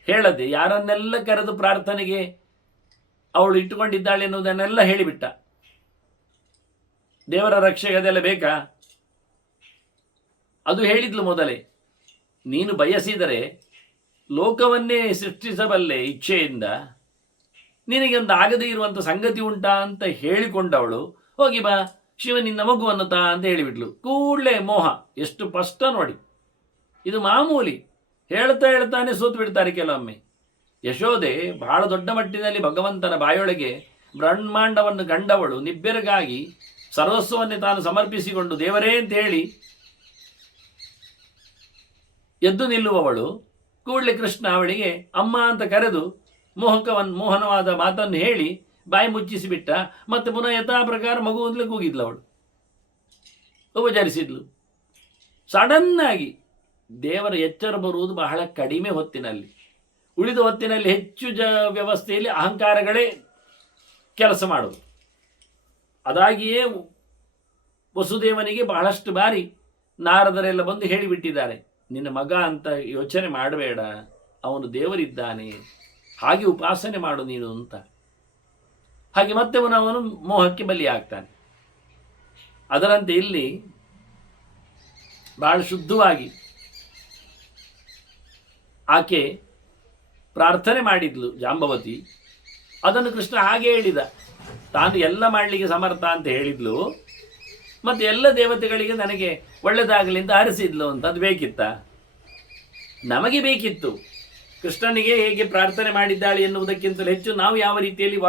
ಹೇಳದೆ ಯಾರನ್ನೆಲ್ಲ ಕರೆದು ಪ್ರಾರ್ಥನೆಗೆ ಅವಳು ಇಟ್ಟುಕೊಂಡಿದ್ದಾಳೆ ಎನ್ನುವುದನ್ನೆಲ್ಲ ಹೇಳಿಬಿಟ್ಟ. ದೇವರ ರಕ್ಷೆಗೆ ಅದೆಲ್ಲ ಬೇಕಾ? ಅದು ಹೇಳಿದ್ಲು ಮೊದಲೇ. ನೀನು ಬಯಸಿದರೆ ಲೋಕವನ್ನೇ ಸೃಷ್ಟಿಸಬಲ್ಲೆ ಇಚ್ಛೆಯಿಂದ, ನಿನಗೆ ಒಂದು ಆಗದೇ ಇರುವಂಥ ಸಂಗತಿ ಉಂಟಾ ಅಂತ ಹೇಳಿಕೊಂಡವಳು ಹೋಗಿ ಬಾ ಶಿವ ನಿನ್ನ ಮಗುವನ್ನು ತಾ ಅಂತ ಹೇಳಿಬಿಟ್ಲು. ಕೂಡಲೇ ಮೋಹ. ಎಷ್ಟು ಸ್ಪಷ್ಟ ನೋಡಿ. ಇದು ಮಾಮೂಲಿ. ಹೇಳ್ತಾನೆ ಸೋತು ಬಿಡ್ತಾರೆ ಕೆಲವೊಮ್ಮೆ. ಯಶೋದೆ ಬಹಳ ದೊಡ್ಡ ಮಟ್ಟಿನಲ್ಲಿ ಭಗವಂತನ ಬಾಯೊಳಗೆ ಬ್ರಹ್ಮಾಂಡವನ್ನು ಕಂಡವಳು ನಿಬ್ಬೆರಗಾಗಿ ಸರ್ವಸ್ವವನ್ನೇ ತಾನು ಸಮರ್ಪಿಸಿಕೊಂಡು ದೇವರೇ ಅಂತ ಹೇಳಿ ಎದ್ದು ನಿಲ್ಲುವವಳು. ಕೂಡಲೇ ಕೃಷ್ಣ ಅವಳಿಗೆ ಅಮ್ಮ ಅಂತ ಕರೆದು ಮೋಹನವಾದ ಮಾತನ್ನು ಹೇಳಿ ಬಾಯಿ ಮುಚ್ಚಿಸಿಬಿಟ್ಟ. ಮತ್ತೆ ಪುನಃ ಯಥಾ ಪ್ರಕಾರ ಮಗು ಅಂತಲೇ ಕೂಗಿದ್ಲು. ಅವಳು ಉಪಚರಿಸಿದ್ಲು. ಸಡನ್ನಾಗಿ ದೇವರ ಎಚ್ಚರ ಬರುವುದು ಬಹಳ ಕಡಿಮೆ ಹೊತ್ತಿನಲ್ಲಿ. ಉಳಿದ ಹೊತ್ತಿನಲ್ಲಿ ಹೆಚ್ಚು ವ್ಯವಸ್ಥೆಯಲ್ಲಿ ಅಹಂಕಾರಗಳೇ ಕೆಲಸ ಮಾಡುವುದು. ಅದಾಗಿಯೇ ವಸುದೇವನಿಗೆ ಬಹಳಷ್ಟು ಬಾರಿ ನಾರದರೆಲ್ಲ ಬಂದು ಹೇಳಿಬಿಟ್ಟಿದ್ದಾರೆ, ನಿನ್ನ ಮಗ ಅಂತ ಯೋಚನೆ ಮಾಡಬೇಡ, ಅವನು ದೇವರಿದ್ದಾನೆ, ಹಾಗೆ ಉಪಾಸನೆ ಮಾಡು ನೀನು ಅಂತ. ಹಾಗೆ ಮತ್ತೆ ಅವನು ಮೋಹಕ್ಕೆ ಬಲಿಯಾಗ್ತಾನೆ. ಅದರಂತೆ ಇಲ್ಲಿ ಬಹಳ ಶುದ್ಧವಾಗಿ ಆಕೆ ಪ್ರಾರ್ಥನೆ ಮಾಡಿದ್ಲು ಜಾಂಬವತಿ. ಅದನ್ನು ಕೃಷ್ಣ ಹಾಗೆ ಹೇಳಿದ. ತಾನು ಎಲ್ಲ ಮಾಡಲಿಕ್ಕೆ ಸಮರ್ಥ ಅಂತ ಹೇಳಿದ್ಲು. ಮತ್ತೆ ಎಲ್ಲ ದೇವತೆಗಳಿಗೆ ನನಗೆ ಒಳ್ಳೆದಾಗಲಿ ಅಂತ ಹರಿಸಿದ್ಲು ಅಂತ. ಅದು ಬೇಕಿತ್ತ? ನಮಗೆ ಬೇಕಿತ್ತು. ಕೃಷ್ಣನಿಗೆ ಹೇಗೆ ಪ್ರಾರ್ಥನೆ ಮಾಡಿದ್ದಾಳೆ ಎನ್ನುವುದಕ್ಕಿಂತಲೂ ಹೆಚ್ಚು ನಾವು ಯಾವ ರೀತಿಯಲ್ಲಿ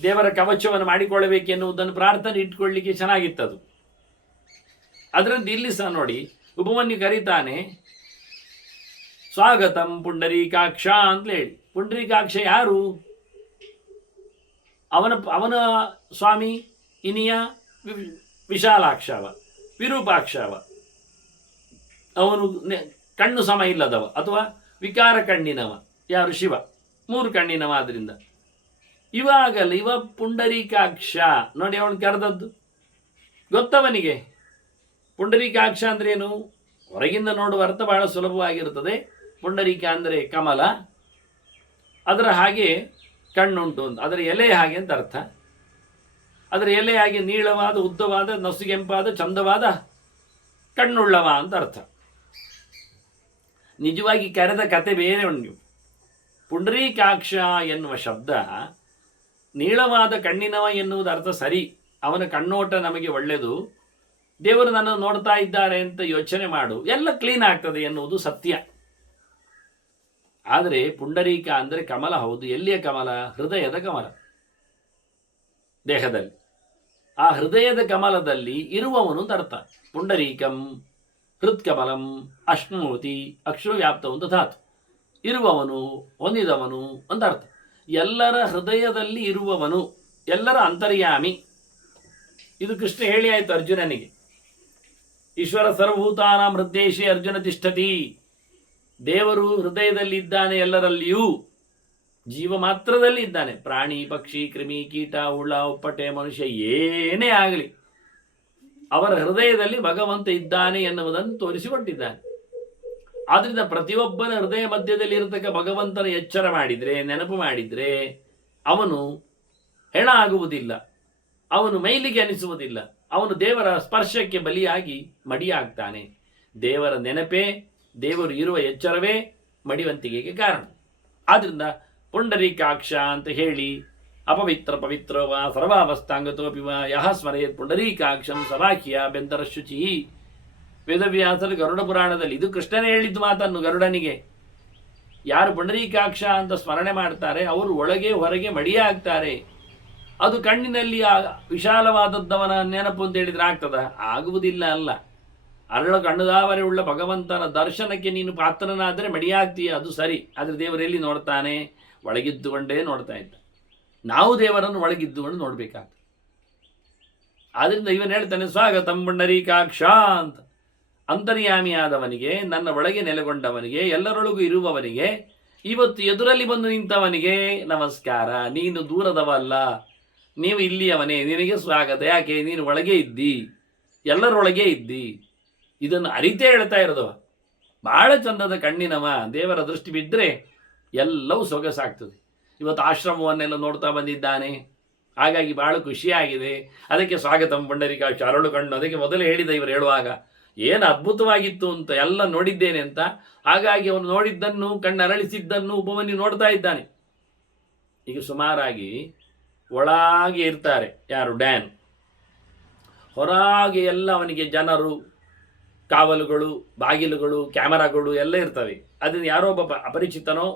ದೇವರ ಕವಚವನ್ನು ಮಾಡಿಕೊಳ್ಳಬೇಕೆನ್ನುವುದನ್ನು ಪ್ರಾರ್ಥನೆ ಇಟ್ಕೊಳ್ಳಿಕ್ಕೆ ಚೆನ್ನಾಗಿತ್ತದು. ಅದರಂತೆ ಇಲ್ಲಿ ಸಹ ನೋಡಿ, ಉಪಮನ್ಯು ಕರೀತಾನೆ ಸ್ವಾಗತಂ ಪುಂಡರೀಕಾಕ್ಷ ಅಂತ ಹೇಳಿ. ಪುಂಡರೀಕಾಕ್ಷ ಯಾರು? ಅವನ ಸ್ವಾಮಿ ಇನಿಯ ವಿಶಾಲಾಕ್ಷವ, ವಿರೂಪಾಕ್ಷವ. ಅವನು ಕಣ್ಣು ಸಮ ಇಲ್ಲದವ ಅಥವಾ ವಿಕಾರ ಕಣ್ಣಿನವ. ಯಾರು? ಶಿವ. 3 ಕಣ್ಣಿನವ. ಆದ್ರಿಂದ ಇವ ಪುಂಡರೀಕಾಕ್ಷ ನೋಡಿ. ಅವನು ಕರೆದದ್ದು ಗೊತ್ತವನಿಗೆ. ಪುಂಡರೀಕಾಕ್ಷ ಅಂದ್ರೆ ಏನು? ಹೊರಗಿಂದ ನೋಡುವ ಅರ್ಥ ಬಹಳ ಸುಲಭವಾಗಿರುತ್ತದೆ. ಪುಂಡರೀಕ ಅಂದರೆ ಕಮಲ, ಅದರ ಹಾಗೆ ಕಣ್ಣುಂಟು ಅಂತ. ಅದರ ಎಲೆ ಹಾಗೆ ಅಂತ ಅರ್ಥ. ಅದರ ಎಲೆ ಹಾಗೆ ನೀಳವಾದ, ಉದ್ದವಾದ, ನಸುಗೆಂಪಾದ, ಚಂದವಾದ ಕಣ್ಣುಳ್ಳವ ಅಂತ ಅರ್ಥ. ನಿಜವಾಗಿ ಕರೆದ ಕತೆ ಬೇರೆ ಉಂಟು. ಪುಂಡರೀಕಾಕ್ಷ ಎನ್ನುವ ಶಬ್ದ ನೀಳವಾದ ಕಣ್ಣಿನವ ಎನ್ನುವುದು ಅರ್ಥ ಸರಿ. ಅವನ ಕಣ್ಣೋಟ ನಮಗೆ ಒಳ್ಳೆಯದು, ದೇವರು ನನ್ನನ್ನು ನೋಡ್ತಾ ಇದ್ದಾರೆ ಅಂತ ಯೋಚನೆ ಮಾಡು, ಎಲ್ಲ ಕ್ಲೀನ್ ಆಗ್ತದೆ ಎನ್ನುವುದು ಸತ್ಯ. ಆದರೆ ಪುಂಡರೀಕ ಅಂದರೆ ಕಮಲ. ಹೌದು. ಎಲ್ಲಿಯ ಕಮಲ? ಹೃದಯದ ಕಮಲ. ದೇಹದಲ್ಲಿ ಆ ಹೃದಯದ ಕಮಲದಲ್ಲಿ ಇರುವವನು ಅಂತ ಅರ್ಥ. ಪುಂಡರೀಕಂ ಹೃತ್ಕಮಲಂ ಅಶ್ನೋತಿ, ಅಕ್ಷರ ವ್ಯಾಪ್ತ ಒಂದು ಧಾತು. ಇರುವವನು, ಹೊಂದಿದವನು ಅಂತ ಅರ್ಥ. ಎಲ್ಲರ ಹೃದಯದಲ್ಲಿ ಇರುವವನು, ಎಲ್ಲರ ಅಂತರ್ಯಾಮಿ. ಇದು ಕೃಷ್ಣ ಹೇಳಿ ಆಯಿತು ಅರ್ಜುನನಿಗೆ. ಈಶ್ವರ ಸರ್ವಭೂತಾನಾಂ ಹೃದಯೇಶಿ ಅರ್ಜುನ ತಿಷ್ಠತಿ. ದೇವರು ಹೃದಯದಲ್ಲಿ ಇದ್ದಾನೆ, ಎಲ್ಲರಲ್ಲಿಯೂ. ಜೀವ ಮಾತ್ರದಲ್ಲಿ ಇದ್ದಾನೆ. ಪ್ರಾಣಿ, ಪಕ್ಷಿ, ಕ್ರಿಮಿ, ಕೀಟ, ಹುಳ, ಉಪ್ಪಟೆ, ಮನುಷ್ಯ ಏನೇ ಆಗಲಿ ಅವರ ಹೃದಯದಲ್ಲಿ ಭಗವಂತ ಇದ್ದಾನೆ ಎನ್ನುವುದನ್ನು ತೋರಿಸಿಕೊಟ್ಟಿದ್ದಾನೆ. ಆದ್ರಿಂದ ಪ್ರತಿಯೊಬ್ಬನ ಹೃದಯ ಮಧ್ಯದಲ್ಲಿ ಇರತಕ್ಕ ಭಗವಂತನ ಎಚ್ಚರ ಮಾಡಿದರೆ, ನೆನಪು ಮಾಡಿದರೆ ಅವನು ಹೆಣ ಆಗುವುದಿಲ್ಲ, ಅವನು ಮೈಲಿಗೆ ಅನಿಸುವುದಿಲ್ಲ, ಅವನು ದೇವರ ಸ್ಪರ್ಶಕ್ಕೆ ಬಲಿಯಾಗಿ ಮಡಿಯಾಗ್ತಾನೆ. ದೇವರ ನೆನಪೇ, ದೇವರು ಇರುವ ಎಚ್ಚರವೇ ಮಡಿವಂತಿಕೆಗೆ ಕಾರಣ. ಆದ್ರಿಂದ ಪುಂಡರೀಕಾಕ್ಷ ಅಂತ ಹೇಳಿ ಅಪವಿತ್ರ ಪವಿತ್ರವ ಸರ್ವಾವಸ್ಥಾಂಗತೋಪಿವ ಯಹ ಸ್ಮರೆಯತ್ ಪುಂಡರೀಕಾಕ್ಷಂ ಸವಾಖ್ಯ ಬೆಂತರ ಶುಚಿ. ವೇದವ್ಯಾಸರು ಗರುಡ ಪುರಾಣದಲ್ಲಿ ಇದು ಕೃಷ್ಣನೇ ಹೇಳಿದ್ದು ಮಾತನ್ನು ಗರುಡನಿಗೆ. ಯಾರು ಪುಂಡರೀಕಾಕ್ಷ ಅಂತ ಸ್ಮರಣೆ ಮಾಡ್ತಾರೆ ಅವರು ಒಳಗೆ ಹೊರಗೆ ಮಡಿಯಾಗ್ತಾರೆ. ಅದು ಕಣ್ಣಿನಲ್ಲಿ ವಿಶಾಲವಾದದ್ದವನ ನೆನಪು ಅಂತ ಹೇಳಿದ್ರೆ ಆಗ್ತದ? ಆಗುವುದಿಲ್ಲ. ಅಲ್ಲ, ಅರಳ ಕಣ್ಣುದಾವರೆ ಉಳ್ಳ ಭಗವಂತನ ದರ್ಶನಕ್ಕೆ ನೀನು ಪಾತ್ರನಾದರೆ ಮಡಿಯಾಗ್ತೀಯ, ಅದು ಸರಿ. ಆದರೆ ದೇವರೆಲ್ಲಿ ನೋಡ್ತಾನೆ? ಒಳಗಿದ್ದುಕೊಂಡೇ ನೋಡ್ತಾ ಇದ್ದ. ನಾವು ದೇವರನ್ನು ಒಳಗಿದ್ದುಕೊಂಡು ನೋಡಬೇಕಾಗ್ತದೆ. ಆದ್ದರಿಂದ ಇವನು ಹೇಳ್ತಾನೆ, ಸ್ವಾಗತಂ ಪುಂಡರೀಕಾಕ್ಷ ಅಂತ. ಅಂತರ್ಯಾಮಿಯಾದವನಿಗೆ, ನನ್ನ ಒಳಗೆ ನೆಲೆಗೊಂಡವನಿಗೆ, ಎಲ್ಲರೊಳಗೂ ಇರುವವನಿಗೆ, ಇವತ್ತು ಎದುರಲ್ಲಿ ಬಂದು ನಿಂತವನಿಗೆ ನಮಸ್ಕಾರ. ನೀನು ದೂರದವಲ್ಲ, ನೀವು ಇಲ್ಲಿಯವನೇ, ನಿನಗೆ ಸ್ವಾಗತ. ಯಾಕೆ? ನೀನು ಒಳಗೆ ಇದ್ದಿ, ಎಲ್ಲರೊಳಗೆ ಇದ್ದಿ. ಇದನ್ನು ಅರಿತೇ ಹೇಳ್ತಾ ಇರೋದವ. ಬಹಳ ಚಂದದ ಕಣ್ಣಿನವ. ದೇವರ ದೃಷ್ಟಿ ಬಿದ್ದರೆ ಎಲ್ಲವೂ ಸೊಗಸಾಗ್ತದೆ. ಇವತ್ತು ಆಶ್ರಮವನ್ನೆಲ್ಲ ನೋಡ್ತಾ ಬಂದಿದ್ದಾನೆ, ಹಾಗಾಗಿ ಬಹಳ ಖುಷಿಯಾಗಿದೆ. ಅದಕ್ಕೆ ಸ್ವಾಗತಂ ಪುಂಡರೀಕಾಕ್ಷ, ಅರಳು ಕಣ್ಣು. ಅದಕ್ಕೆ ಮೊದಲು ಹೇಳಿದ ಇವರು ಹೇಳುವಾಗ, ಏನು ಅದ್ಭುತವಾಗಿತ್ತು ಅಂತ, ಎಲ್ಲ ನೋಡಿದ್ದೇನೆ ಅಂತ. ಹಾಗಾಗಿ ಅವನು ನೋಡಿದ್ದನ್ನು, ಕಣ್ಣರಳಿಸಿದ್ದನ್ನು ಉಪಮನ್ಯು ನೋಡ್ತಾ ಇದ್ದಾನೆ. ಈಗ ಸುಮಾರಾಗಿ ಒಳಗೆ ಇರ್ತಾರೆ ಯಾರು? ಡ್ಯಾನ್. ಹೊರಗೆ ಎಲ್ಲ ಅವನಿಗೆ ಜನರು, ಕಾವಲುಗಳು, ಬಾಗಿಲುಗಳು, ಕ್ಯಾಮರಾಗಳು ಎಲ್ಲ ಇರ್ತವೆ. ಅದನ್ನು ಯಾರೋ ಒಬ್ಬ ಅಪರಿಚಿತನೋ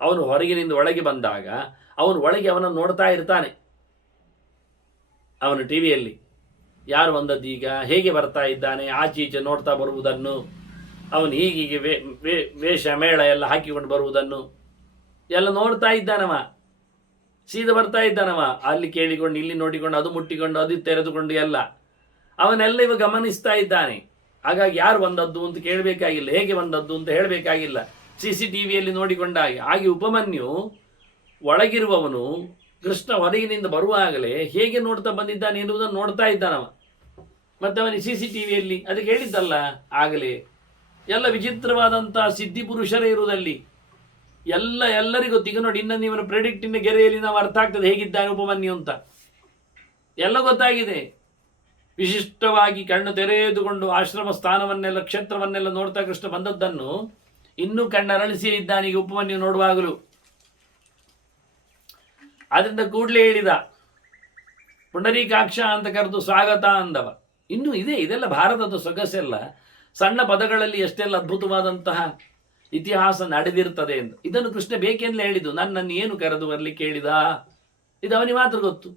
ಅವನು ಹೊರಗಿನಿಂದ ಒಳಗೆ ಬಂದಾಗ ಅವನು ಒಳಗೆ ಅವನನ್ನು ನೋಡ್ತಾ ಇರ್ತಾನೆ. ಅವನು ಟಿವಿಯಲ್ಲಿ ಯಾರು ಬಂದದ್ದೀಗ, ಹೇಗೆ ಬರ್ತಾ ಇದ್ದಾನೆ, ಆಚೀಚೆ ನೋಡ್ತಾ ಬರುವುದನ್ನು, ಅವನು ಹೀಗೀಗೆ ವೇಷ ಮೇಳ ಎಲ್ಲ ಹಾಕಿಕೊಂಡು ಬರುವುದನ್ನು ಎಲ್ಲ ನೋಡ್ತಾ ಇದ್ದಾನವ. ಸೀದಾ ಬರ್ತಾ ಇದ್ದಾನವ. ಅಲ್ಲಿ ಕೇಳಿಕೊಂಡು, ಇಲ್ಲಿ ನೋಡಿಕೊಂಡು, ಅದು ಮುಟ್ಟಿಕೊಂಡು, ಅದು ತೆರೆದುಕೊಂಡು ಎಲ್ಲ ಅವನೆಲ್ಲ ಇವ ಗಮನಿಸ್ತಾ ಇದ್ದಾನೆ. ಹಾಗಾಗಿ ಯಾರು ಬಂದದ್ದು ಅಂತ ಕೇಳಬೇಕಾಗಿಲ್ಲ, ಹೇಗೆ ಬಂದದ್ದು ಅಂತ ಹೇಳಬೇಕಾಗಿಲ್ಲ. CCTVಯಲ್ಲಿ ನೋಡಿಕೊಂಡಾಗೆ. ಹಾಗೆ ಉಪಮನ್ಯು ಒಳಗಿರುವವನು ಕೃಷ್ಣ ಹೊರಗಿನಿಂದ ಬರುವಾಗಲೇ ಹೇಗೆ ನೋಡ್ತಾ ಬಂದಿದ್ದಾನೆ ಎನ್ನುವುದನ್ನು ನೋಡ್ತಾ ಇದ್ದಾನವ. ಮತ್ತೆ ಅವನಿಗೆ CCTVಯಲ್ಲಿ ಅದಕ್ಕೆ ಹೇಳಿದ್ದಲ್ಲ ಆಗಲೇ, ಎಲ್ಲ ವಿಚಿತ್ರವಾದಂಥ ಸಿದ್ಧಿ ಪುರುಷರೇ ಇರುವುದಲ್ಲಿ ಎಲ್ಲರಿಗೂ ಗೊತ್ತೀಗ ನೋಡಿ. ಇನ್ನು ಇವನ ಪ್ರೆಡಿಕ್ಟಿನ ಗೆರೆಯಲ್ಲಿ ನಾವು ಅರ್ಥ ಆಗ್ತದೆ ಹೇಗಿದ್ದಾನೆ ಉಪಮನ್ಯು ಅಂತ ಎಲ್ಲ ಗೊತ್ತಾಗಿದೆ. ವಿಶಿಷ್ಟವಾಗಿ ಕಣ್ಣು ತೆರೆದುಕೊಂಡು ಆಶ್ರಮ ಸ್ಥಾನವನ್ನೆಲ್ಲ, ಕ್ಷೇತ್ರವನ್ನೆಲ್ಲ ನೋಡ್ತಾ ಕೃಷ್ಣ ಬಂದದ್ದನ್ನು ಇನ್ನೂ ಕಣ್ಣರಳಿಸಿ ಇದ್ದಾನೀಗ ಉಪಮನ್ಯು ನೋಡುವಾಗಲೂ. ಆದ್ರಿಂದ ಕೂಡಲೇ ಹೇಳಿದ, ಪುಂಡರೀಕಾಕ್ಷ ಅಂತ ಕರೆದು ಸ್ವಾಗತ ಅಂದವ. ಇನ್ನೂ ಇದೆ, ಇದೆಲ್ಲ ಭಾರತದ ಸೊಗಸೆಲ್ಲ. ಸಣ್ಣ ಪದಗಳಲ್ಲಿ ಎಷ್ಟೆಲ್ಲ ಅದ್ಭುತವಾದಂತಹ ಇತಿಹಾಸ ನಡೆದಿರ್ತದೆ ಎಂದು. ಇದನ್ನು ಕೃಷ್ಣ ಬೇಕೆಂದಲೇ ಹೇಳಿದ್ದು. ನನ್ನನ್ನು ಏನು ಕರೆದು ಬರಲಿಕ್ಕೆ ಹೇಳಿದ, ಇದು ಅವನಿಗೆ ಮಾತ್ರ ಗೊತ್ತು.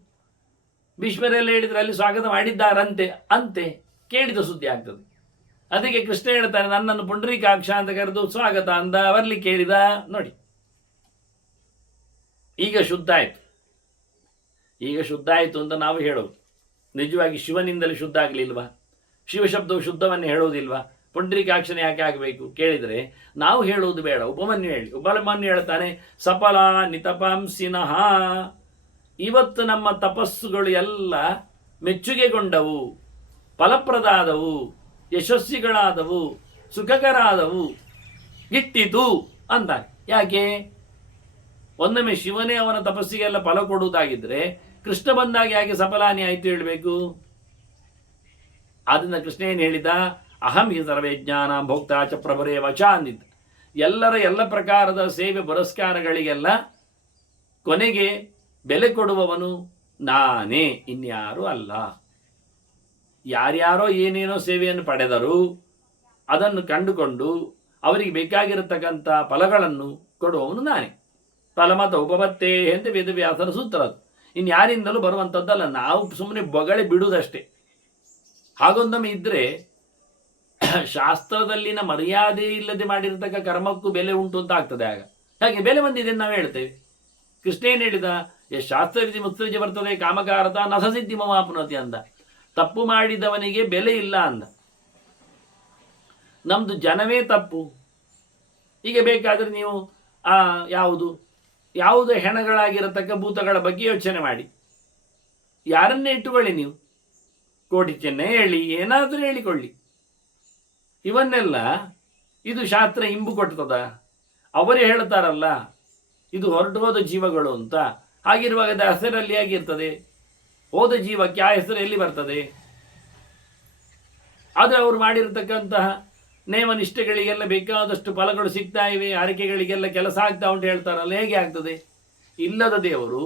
ಭೀಷ್ಮರೆಲ್ಲ ಹೇಳಿದರೆ ಅಲ್ಲಿ ಸ್ವಾಗತ ಮಾಡಿದ್ದಾರಂತೆ ಅಂತೆ ಕೇಳಿದ ಸುದ್ದಿ ಆಗ್ತದೆ. ಅದಕ್ಕೆ ಕೃಷ್ಣ ಹೇಳ್ತಾನೆ, ನನ್ನನ್ನು ಪುಂಡರೀಕಾಕ್ಷ ಅಂತ ಕರೆದು ಸ್ವಾಗತ ಅಂದ, ಬರ್ಲಿಕ್ಕೆ ಹೇಳಿದ. ನೋಡಿ, ಈಗ ಶುದ್ಧ ಆಯಿತು. ಈಗ ಶುದ್ಧ ಆಯಿತು ಅಂತ ನಾವು ಹೇಳೋದು. ನಿಜವಾಗಿ ಶಿವನಿಂದಲೇ ಶುದ್ಧ ಆಗಲಿಲ್ವಾ? ಶಿವಶಬ್ದವು ಶುದ್ಧವನ್ನೇ ಹೇಳೋದಿಲ್ವಾ? ಪುಂಡರೀಕಾಕ್ಷನೇ ಯಾಕೆ ಆಗಬೇಕು ಕೇಳಿದರೆ ನಾವು ಹೇಳುವುದು ಬೇಡ, ಉಪಮನ್ಯು ಹೇಳಿ. ಉಪಮನ್ಯು ಹೇಳ್ತಾನೆ, ಸಫಲ ನಿತಪಾಂಸಿನಃ. ಇವತ್ತು ನಮ್ಮ ತಪಸ್ಸುಗಳು ಎಲ್ಲ ಮೆಚ್ಚುಗೆಗೊಂಡವು, ಫಲಪ್ರದಾದವು, ಯಶಸ್ವಿಗಳಾದವು, ಸುಖಕರಾದವು, ಗಿಟ್ಟಿತು ಅಂತಾರೆ. ಯಾಕೆ? ಒನ್ನೊಮ್ಮೆ ಶಿವನೇ ಅವನ ತಪಸ್ಸಿಗೆಲ್ಲ ಫಲ ಕೊಡುವುದಾಗಿದ್ದರೆ ಕೃಷ್ಣ ಬಂದಾಗ ಯಾಕೆ ಸಫಲಾನಿ ಆಯಿತು ಹೇಳಬೇಕು? ಆದ್ದರಿಂದ ಕೃಷ್ಣ ಏನು ಹೇಳಿದ? ಅಹಂ ಹಿ ಸರ್ವೇಜ್ಞಾನ ಭೋಕ್ತಾ ಚ ಪ್ರಭರೇ ವಚ ಅಂದಿದ್ದ. ಎಲ್ಲ ಪ್ರಕಾರದ ಸೇವೆ ಪುರಸ್ಕಾರಗಳಿಗೆಲ್ಲ ಕೊನೆಗೆ ಬೆಲೆ ಕೊಡುವವನು ನಾನೇ, ಇನ್ಯಾರೂ ಅಲ್ಲ. ಯಾರ್ಯಾರೋ ಏನೇನೋ ಸೇವೆಯನ್ನು ಪಡೆದರು, ಅದನ್ನು ಕಂಡುಕೊಂಡು ಅವರಿಗೆ ಬೇಕಾಗಿರತಕ್ಕಂಥ ಫಲಗಳನ್ನು ಕೊಡುವವನು ನಾನೇ. ಫಲಮತ ಉಪಪತ್ತೇ ಅಂತ ವೇದವ್ಯಾಸರ ಸೂತ್ರ. ಅದು ಇನ್ಯಾರಿಂದಲೂ ಬರುವಂಥದ್ದಲ್ಲ, ನಾವು ಸುಮ್ಮನೆ ಬೊಗಳೆ ಬಿಡುವುದಷ್ಟೇ. ಹಾಗೊಂದೊಮ್ಮೆ ಇದ್ದರೆ ಶಾಸ್ತ್ರದಲ್ಲಿನ ಮರ್ಯಾದೆ ಇಲ್ಲದೆ ಮಾಡಿರತಕ್ಕ ಕರ್ಮಕ್ಕೂ ಬೆಲೆ ಉಂಟು ಅಂತ ಆಗ್ತದೆ. ಆಗ ಹಾಗೆ ಬೆಲೆ ಬಂದಿದೆ ಅಂತ ನಾವು ಹೇಳ್ತೇವೆ. ಕೃಷ್ಣ ಏನು ಹೇಳಿದ? ಶಾಸ್ತ್ರವಿಧಿ ಮುತ್ಸೃಜ ಬರ್ತದೆ ಕಾಮಕಾರತ ನಸಸಿದ್ಧಿ ಮಮಾಪುನತಿ ಅಂದ. ತಪ್ಪು ಮಾಡಿದವನಿಗೆ ಬೆಲೆ ಇಲ್ಲ ಅಂದ. ನಮ್ದು ಜನವೇ ತಪ್ಪು. ಈಗ ಬೇಕಾದರೆ ನೀವು ಯಾವುದು ಹೆಣಗಳಾಗಿರತಕ್ಕ ಭೂತಗಳ ಬಗ್ಗೆ ಯೋಚನೆ ಮಾಡಿ, ಯಾರನ್ನೇ ಇಟ್ಟುಕೊಳ್ಳಿ, ನೀವು ಕೋಟಿ ಚೆನ್ನೆ ಹೇಳಿ, ಏನಾದರೂ ಹೇಳಿಕೊಳ್ಳಿ, ಇವನ್ನೆಲ್ಲ ಇದು ಶಾಸ್ತ್ರ ಇಂಬು ಕೊಡ್ತದ? ಅವರೇ ಹೇಳ್ತಾರಲ್ಲ ಇದು ಹೊರಟು ಹೋದ ಜೀವಗಳು ಅಂತ. ಹಾಗಿರುವಾಗ ಅದು ಹೆಸರಲ್ಲಿ ಆಗಿರ್ತದೆ. ಹೋದ ಜೀವಕ್ಕೆ ಆ ಹೆಸರು ಎಲ್ಲಿ ಬರ್ತದೆ? ಆದರೆ ಅವರು ಮಾಡಿರತಕ್ಕಂತಹ ನೇಮ ನಿಷ್ಠೆಗಳಿಗೆಲ್ಲ ಬೇಕಾದಷ್ಟು ಫಲಗಳು ಸಿಗ್ತಾ ಇವೆ, ಆರೈಕೆಗಳಿಗೆಲ್ಲ ಕೆಲಸ ಆಗ್ತಾ ಉಂಟು ಹೇಳ್ತಾರಲ್ಲ, ಹೇಗೆ ಆಗ್ತದೆ? ಇಲ್ಲದ ದೇವರು,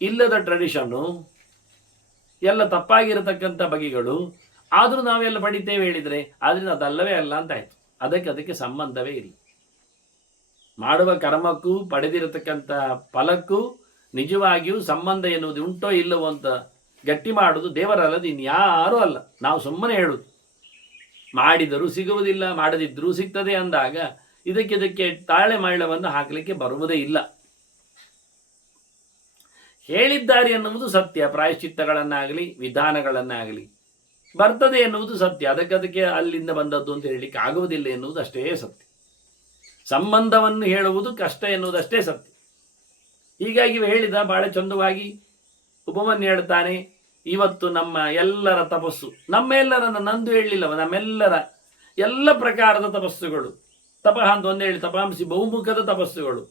ಇಲ್ಲದ ಟ್ರೆಡಿಷನ್ನು, ಎಲ್ಲ ತಪ್ಪಾಗಿರತಕ್ಕಂಥ ಬಗೆಗಳು, ಆದರೂ ನಾವೆಲ್ಲ ಪಡಿತೇವೆ ಹೇಳಿದರೆ ಆದ್ದರಿಂದ ಅದಲ್ಲವೇ ಅಲ್ಲ ಅಂತಾಯ್ತು. ಅದಕ್ಕೆ ಸಂಬಂಧವೇ ಇಲ್ಲ. ಮಾಡುವ ಕರ್ಮಕ್ಕೂ ಪಡೆದಿರತಕ್ಕಂಥ ಫಲಕ್ಕೂ ನಿಜವಾಗಿಯೂ ಸಂಬಂಧ ಎನ್ನುವುದು ಉಂಟೋ ಇಲ್ಲವೋ ಅಂತ ಗಟ್ಟಿ ಮಾಡುವುದು ದೇವರಲ್ಲದು ಇನ್ಯಾರೂ ಅಲ್ಲ. ನಾವು ಸುಮ್ಮನೆ ಹೇಳುದು. ಮಾಡಿದರೂ ಸಿಗುವುದಿಲ್ಲ, ಮಾಡದಿದ್ದರೂ ಸಿಗ್ತದೆ ಅಂದಾಗ ಇದಕ್ಕೆ ತಾಳೆ ಮೈಳವನ್ನು ಹಾಕಲಿಕ್ಕೆ ಬರುವುದೇ ಇಲ್ಲ. ಹೇಳಿದ್ದಾರೆ ಎನ್ನುವುದು ಸತ್ಯ, ಪ್ರಾಯಶ್ಚಿತ್ತಗಳನ್ನಾಗಲಿ ವಿಧಾನಗಳನ್ನಾಗಲಿ. ಬರ್ತದೆ ಎನ್ನುವುದು ಸತ್ಯ, ಅದಕ್ಕೆ ಅಲ್ಲಿಂದ ಬಂದದ್ದು ಅಂತ ಹೇಳಲಿಕ್ಕೆ ಆಗುವುದಿಲ್ಲ ಎನ್ನುವುದು ಅಷ್ಟೇ ಸತ್ಯ. ಸಂಬಂಧವನ್ನು ಹೇಳುವುದು ಕಷ್ಟ ಎನ್ನುವುದಷ್ಟೇ ಸತ್ಯ. ಹೀಗಾಗಿ ಹೇಳಿದ ಬಹಳ ಚಂದವಾಗಿ ಉಪಮನ್ಯು ಹೇಳ್ತಾನೆ, ಇವತ್ತು ನಮ್ಮ ಎಲ್ಲರ ತಪಸ್ಸು, ನಮ್ಮೆಲ್ಲರನ್ನ ನಂದು ಹೇಳಲಿಲ್ಲವ, ನಮ್ಮೆಲ್ಲರ ಎಲ್ಲ ಪ್ರಕಾರದ ತಪಸ್ಸುಗಳು, ತಪಃ ಅಂತ ಒಂದೇ ಹೇಳಿ ತಪಾಂಸಿ ಬಹುಮುಖದ ತಪಸ್ಸುಗಳು,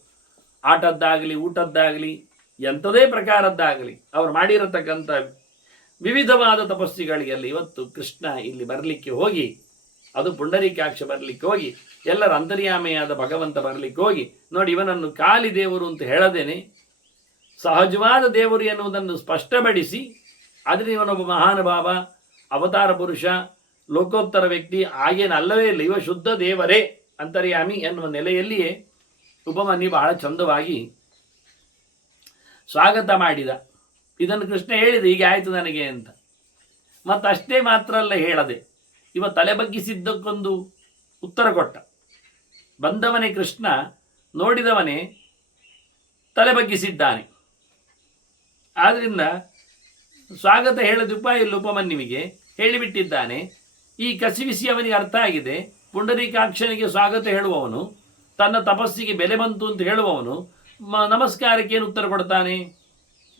ಆಟದ್ದಾಗಲಿ ಊಟದ್ದಾಗಲಿ ಎಂಥದೇ ಪ್ರಕಾರದ್ದಾಗಲಿ ಅವರು ಮಾಡಿರತಕ್ಕಂಥ ವಿವಿಧವಾದ ತಪಸ್ಸುಗಳಿಗೆಲ್ಲ ಇವತ್ತು ಕೃಷ್ಣ ಇಲ್ಲಿ ಬರಲಿಕ್ಕೆ ಹೋಗಿ, ಅದು ಪುಂಡರೀಕಾಕ್ಷ ಬರಲಿಕ್ಕೆ ಹೋಗಿ, ಎಲ್ಲರ ಅಂತರ್ಯಾಮೆಯಾದ ಭಗವಂತ ಬರಲಿಕ್ಕೆ ಹೋಗಿ, ನೋಡಿ ಇವನನ್ನು ಕಾಲಿ ದೇವರು ಅಂತ ಹೇಳದೇನೆ ಸಹಜವಾದ ದೇವರು ಎನ್ನುವುದನ್ನು ಸ್ಪಷ್ಟಪಡಿಸಿ, ಆದರೆ ಇವನೊಬ್ಬ ಮಹಾನುಭಾವ, ಅವತಾರ ಪುರುಷ, ಲೋಕೋತ್ತರ ವ್ಯಕ್ತಿ ಹಾಗೇನಲ್ಲವೇ ಇಲ್ಲ, ಇವ ಶುದ್ಧ ದೇವರೇ ಅಂತರ್ಯಾಮಿ ಎನ್ನುವ ನೆಲೆಯಲ್ಲಿಯೇ ಉಪಮನ್ಯು ಬಹಳ ಚಂದವಾಗಿ ಸ್ವಾಗತ ಮಾಡಿದ. ಇದನ್ನು ಕೃಷ್ಣ ಹೇಳಿದ, ಹೀಗೆ ಆಯಿತು ನನಗೆ ಅಂತ. ಮತ್ತಷ್ಟೇ ಮಾತ್ರ ಅಲ್ಲ ಹೇಳದೆ, ಇವ ತಲೆ ಬಗ್ಗಿಸಿದ್ದಕ್ಕೊಂದು ಉತ್ತರ ಕೊಟ್ಟ. ಬಂದವನೇ ಕೃಷ್ಣ, ನೋಡಿದವನೇ ತಲೆ ಬಗ್ಗಿಸಿದ್ದಾನೆ. ಆದ್ರಿಂದ ಸ್ವಾಗತ ಹೇಳದ ಉಪಾಯ ಇಲ್ಲ ಉಪಮನ್ಯುವಿಗೆ, ಹೇಳಿಬಿಟ್ಟಿದ್ದಾನೆ. ಈ ಕಸಿವಿಸಿ ಅವನಿಗೆ ಅರ್ಥ ಆಗಿದೆ. ಪುಂಡರೀಕಾಕ್ಷನಿಗೆ ಸ್ವಾಗತ ಹೇಳುವವನು, ತನ್ನ ತಪಸ್ಸಿಗೆ ಬೆಲೆ ಬಂತು ಅಂತ ಹೇಳುವವನು ನಮಸ್ಕಾರಕ್ಕೆ ಏನು ಉತ್ತರ ಕೊಡ್ತಾನೆ?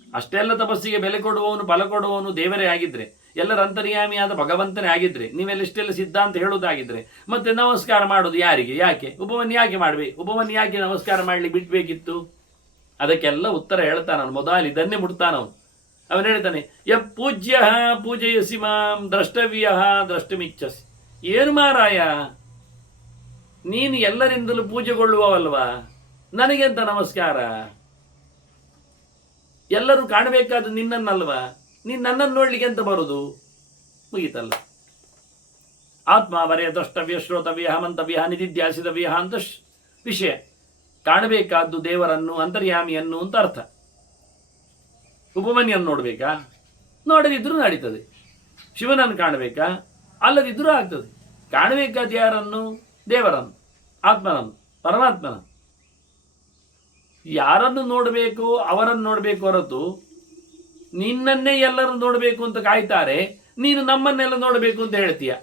ಅಷ್ಟೆಲ್ಲ ತಪಸ್ಸಿಗೆ ಬೆಲೆ ಕೊಡುವವನು, ಫಲ ಕೊಡುವವನು ದೇವರೇ ಆಗಿದ್ರೆ, ಎಲ್ಲರ ಅಂತರ್ಯಾಮಿಯಾದ ಭಗವಂತನೇ ಆಗಿದ್ರೆ, ನೀವೆಲ್ಲ ಇಷ್ಟೆಲ್ಲ ಸಿದ್ಧಾಂತ ಹೇಳುವುದಾಗಿದ್ರೆ ಮತ್ತೆ ನಮಸ್ಕಾರ ಮಾಡೋದು ಯಾರಿಗೆ? ಯಾಕೆ ಉಪಮನ್ಯು ಯಾಕೆ ಮಾಡಬೇಕು? ಉಪಮನ್ಯು ಯಾಕೆ ನಮಸ್ಕಾರ ಮಾಡ್ಲಿಕ್ಕೆ ಬಿಟ್ಬೇಕಿತ್ತು? ಅದಕ್ಕೆಲ್ಲ ಉತ್ತರ ಹೇಳ್ತಾನ. ಮೊದಲು ಇದನ್ನೇ ಮುಟ್ತಾನವನು. ಅವನು ಹೇಳ್ತಾನೆ, ಯ ಪೂಜ್ಯ ಪೂಜಯಸಿ ಮಾಂ ದ್ರಷ್ಟವ್ಯ ದ್ರಷ್ಟುಮಿಚ್ಛಸಿ. ಏನು ಮಾರಾಯ, ನೀನು ಎಲ್ಲರಿಂದಲೂ ಪೂಜೆಗೊಳ್ಳುವವಲ್ವಾ, ನನಗೆಂತ ನಮಸ್ಕಾರ? ಎಲ್ಲರೂ ಕಾಣಬೇಕಾದ ನಿನ್ನನ್ನಲ್ವಾ, ನೀನು ನನ್ನನ್ನು ನೋಡ್ಲಿಕ್ಕೆ ಅಂತ ಬರುದು? ಮುಗೀತಲ್ಲ. ಆತ್ಮ ವರೆಯ ದ್ರಷ್ಟವ್ಯ ಶ್ರೋತವ್ಯ ಮಂತವ್ಯ ನಿಧಿಧ್ಯಾಸಿತವ್ಯ ಅಂತ ವಿಷಯ. ಕಾಣಬೇಕಾದ್ದು ದೇವರನ್ನು, ಅಂತರ್ಯಾಮಿಯನ್ನು ಅಂತ ಅರ್ಥ. ಉಪಮನ್ಯನ್ನು ನೋಡ್ಬೇಕಾ? ನೋಡದಿದ್ರೂ ನಡೀತದೆ. ಶಿವನನ್ನು ಕಾಣಬೇಕಾ? ಅಲ್ಲದಿದ್ರೂ ಆಗ್ತದೆ. ಕಾಣಬೇಕಾದ ಯಾರನ್ನು? ದೇವರನ್ನು, ಆತ್ಮನನ್ನು, ಪರಮಾತ್ಮನನ್ನು. ಯಾರನ್ನು ನೋಡಬೇಕು ಅವರನ್ನು ನೋಡಬೇಕು ಹೊರತು ನಿನ್ನನ್ನೇ ಎಲ್ಲರೂ ನೋಡಬೇಕು ಅಂತ ಕಾಯ್ತಾರೆ, ನೀನು ನಮ್ಮನ್ನೆಲ್ಲ ನೋಡಬೇಕು ಅಂತ ಹೇಳ್ತೀಯ.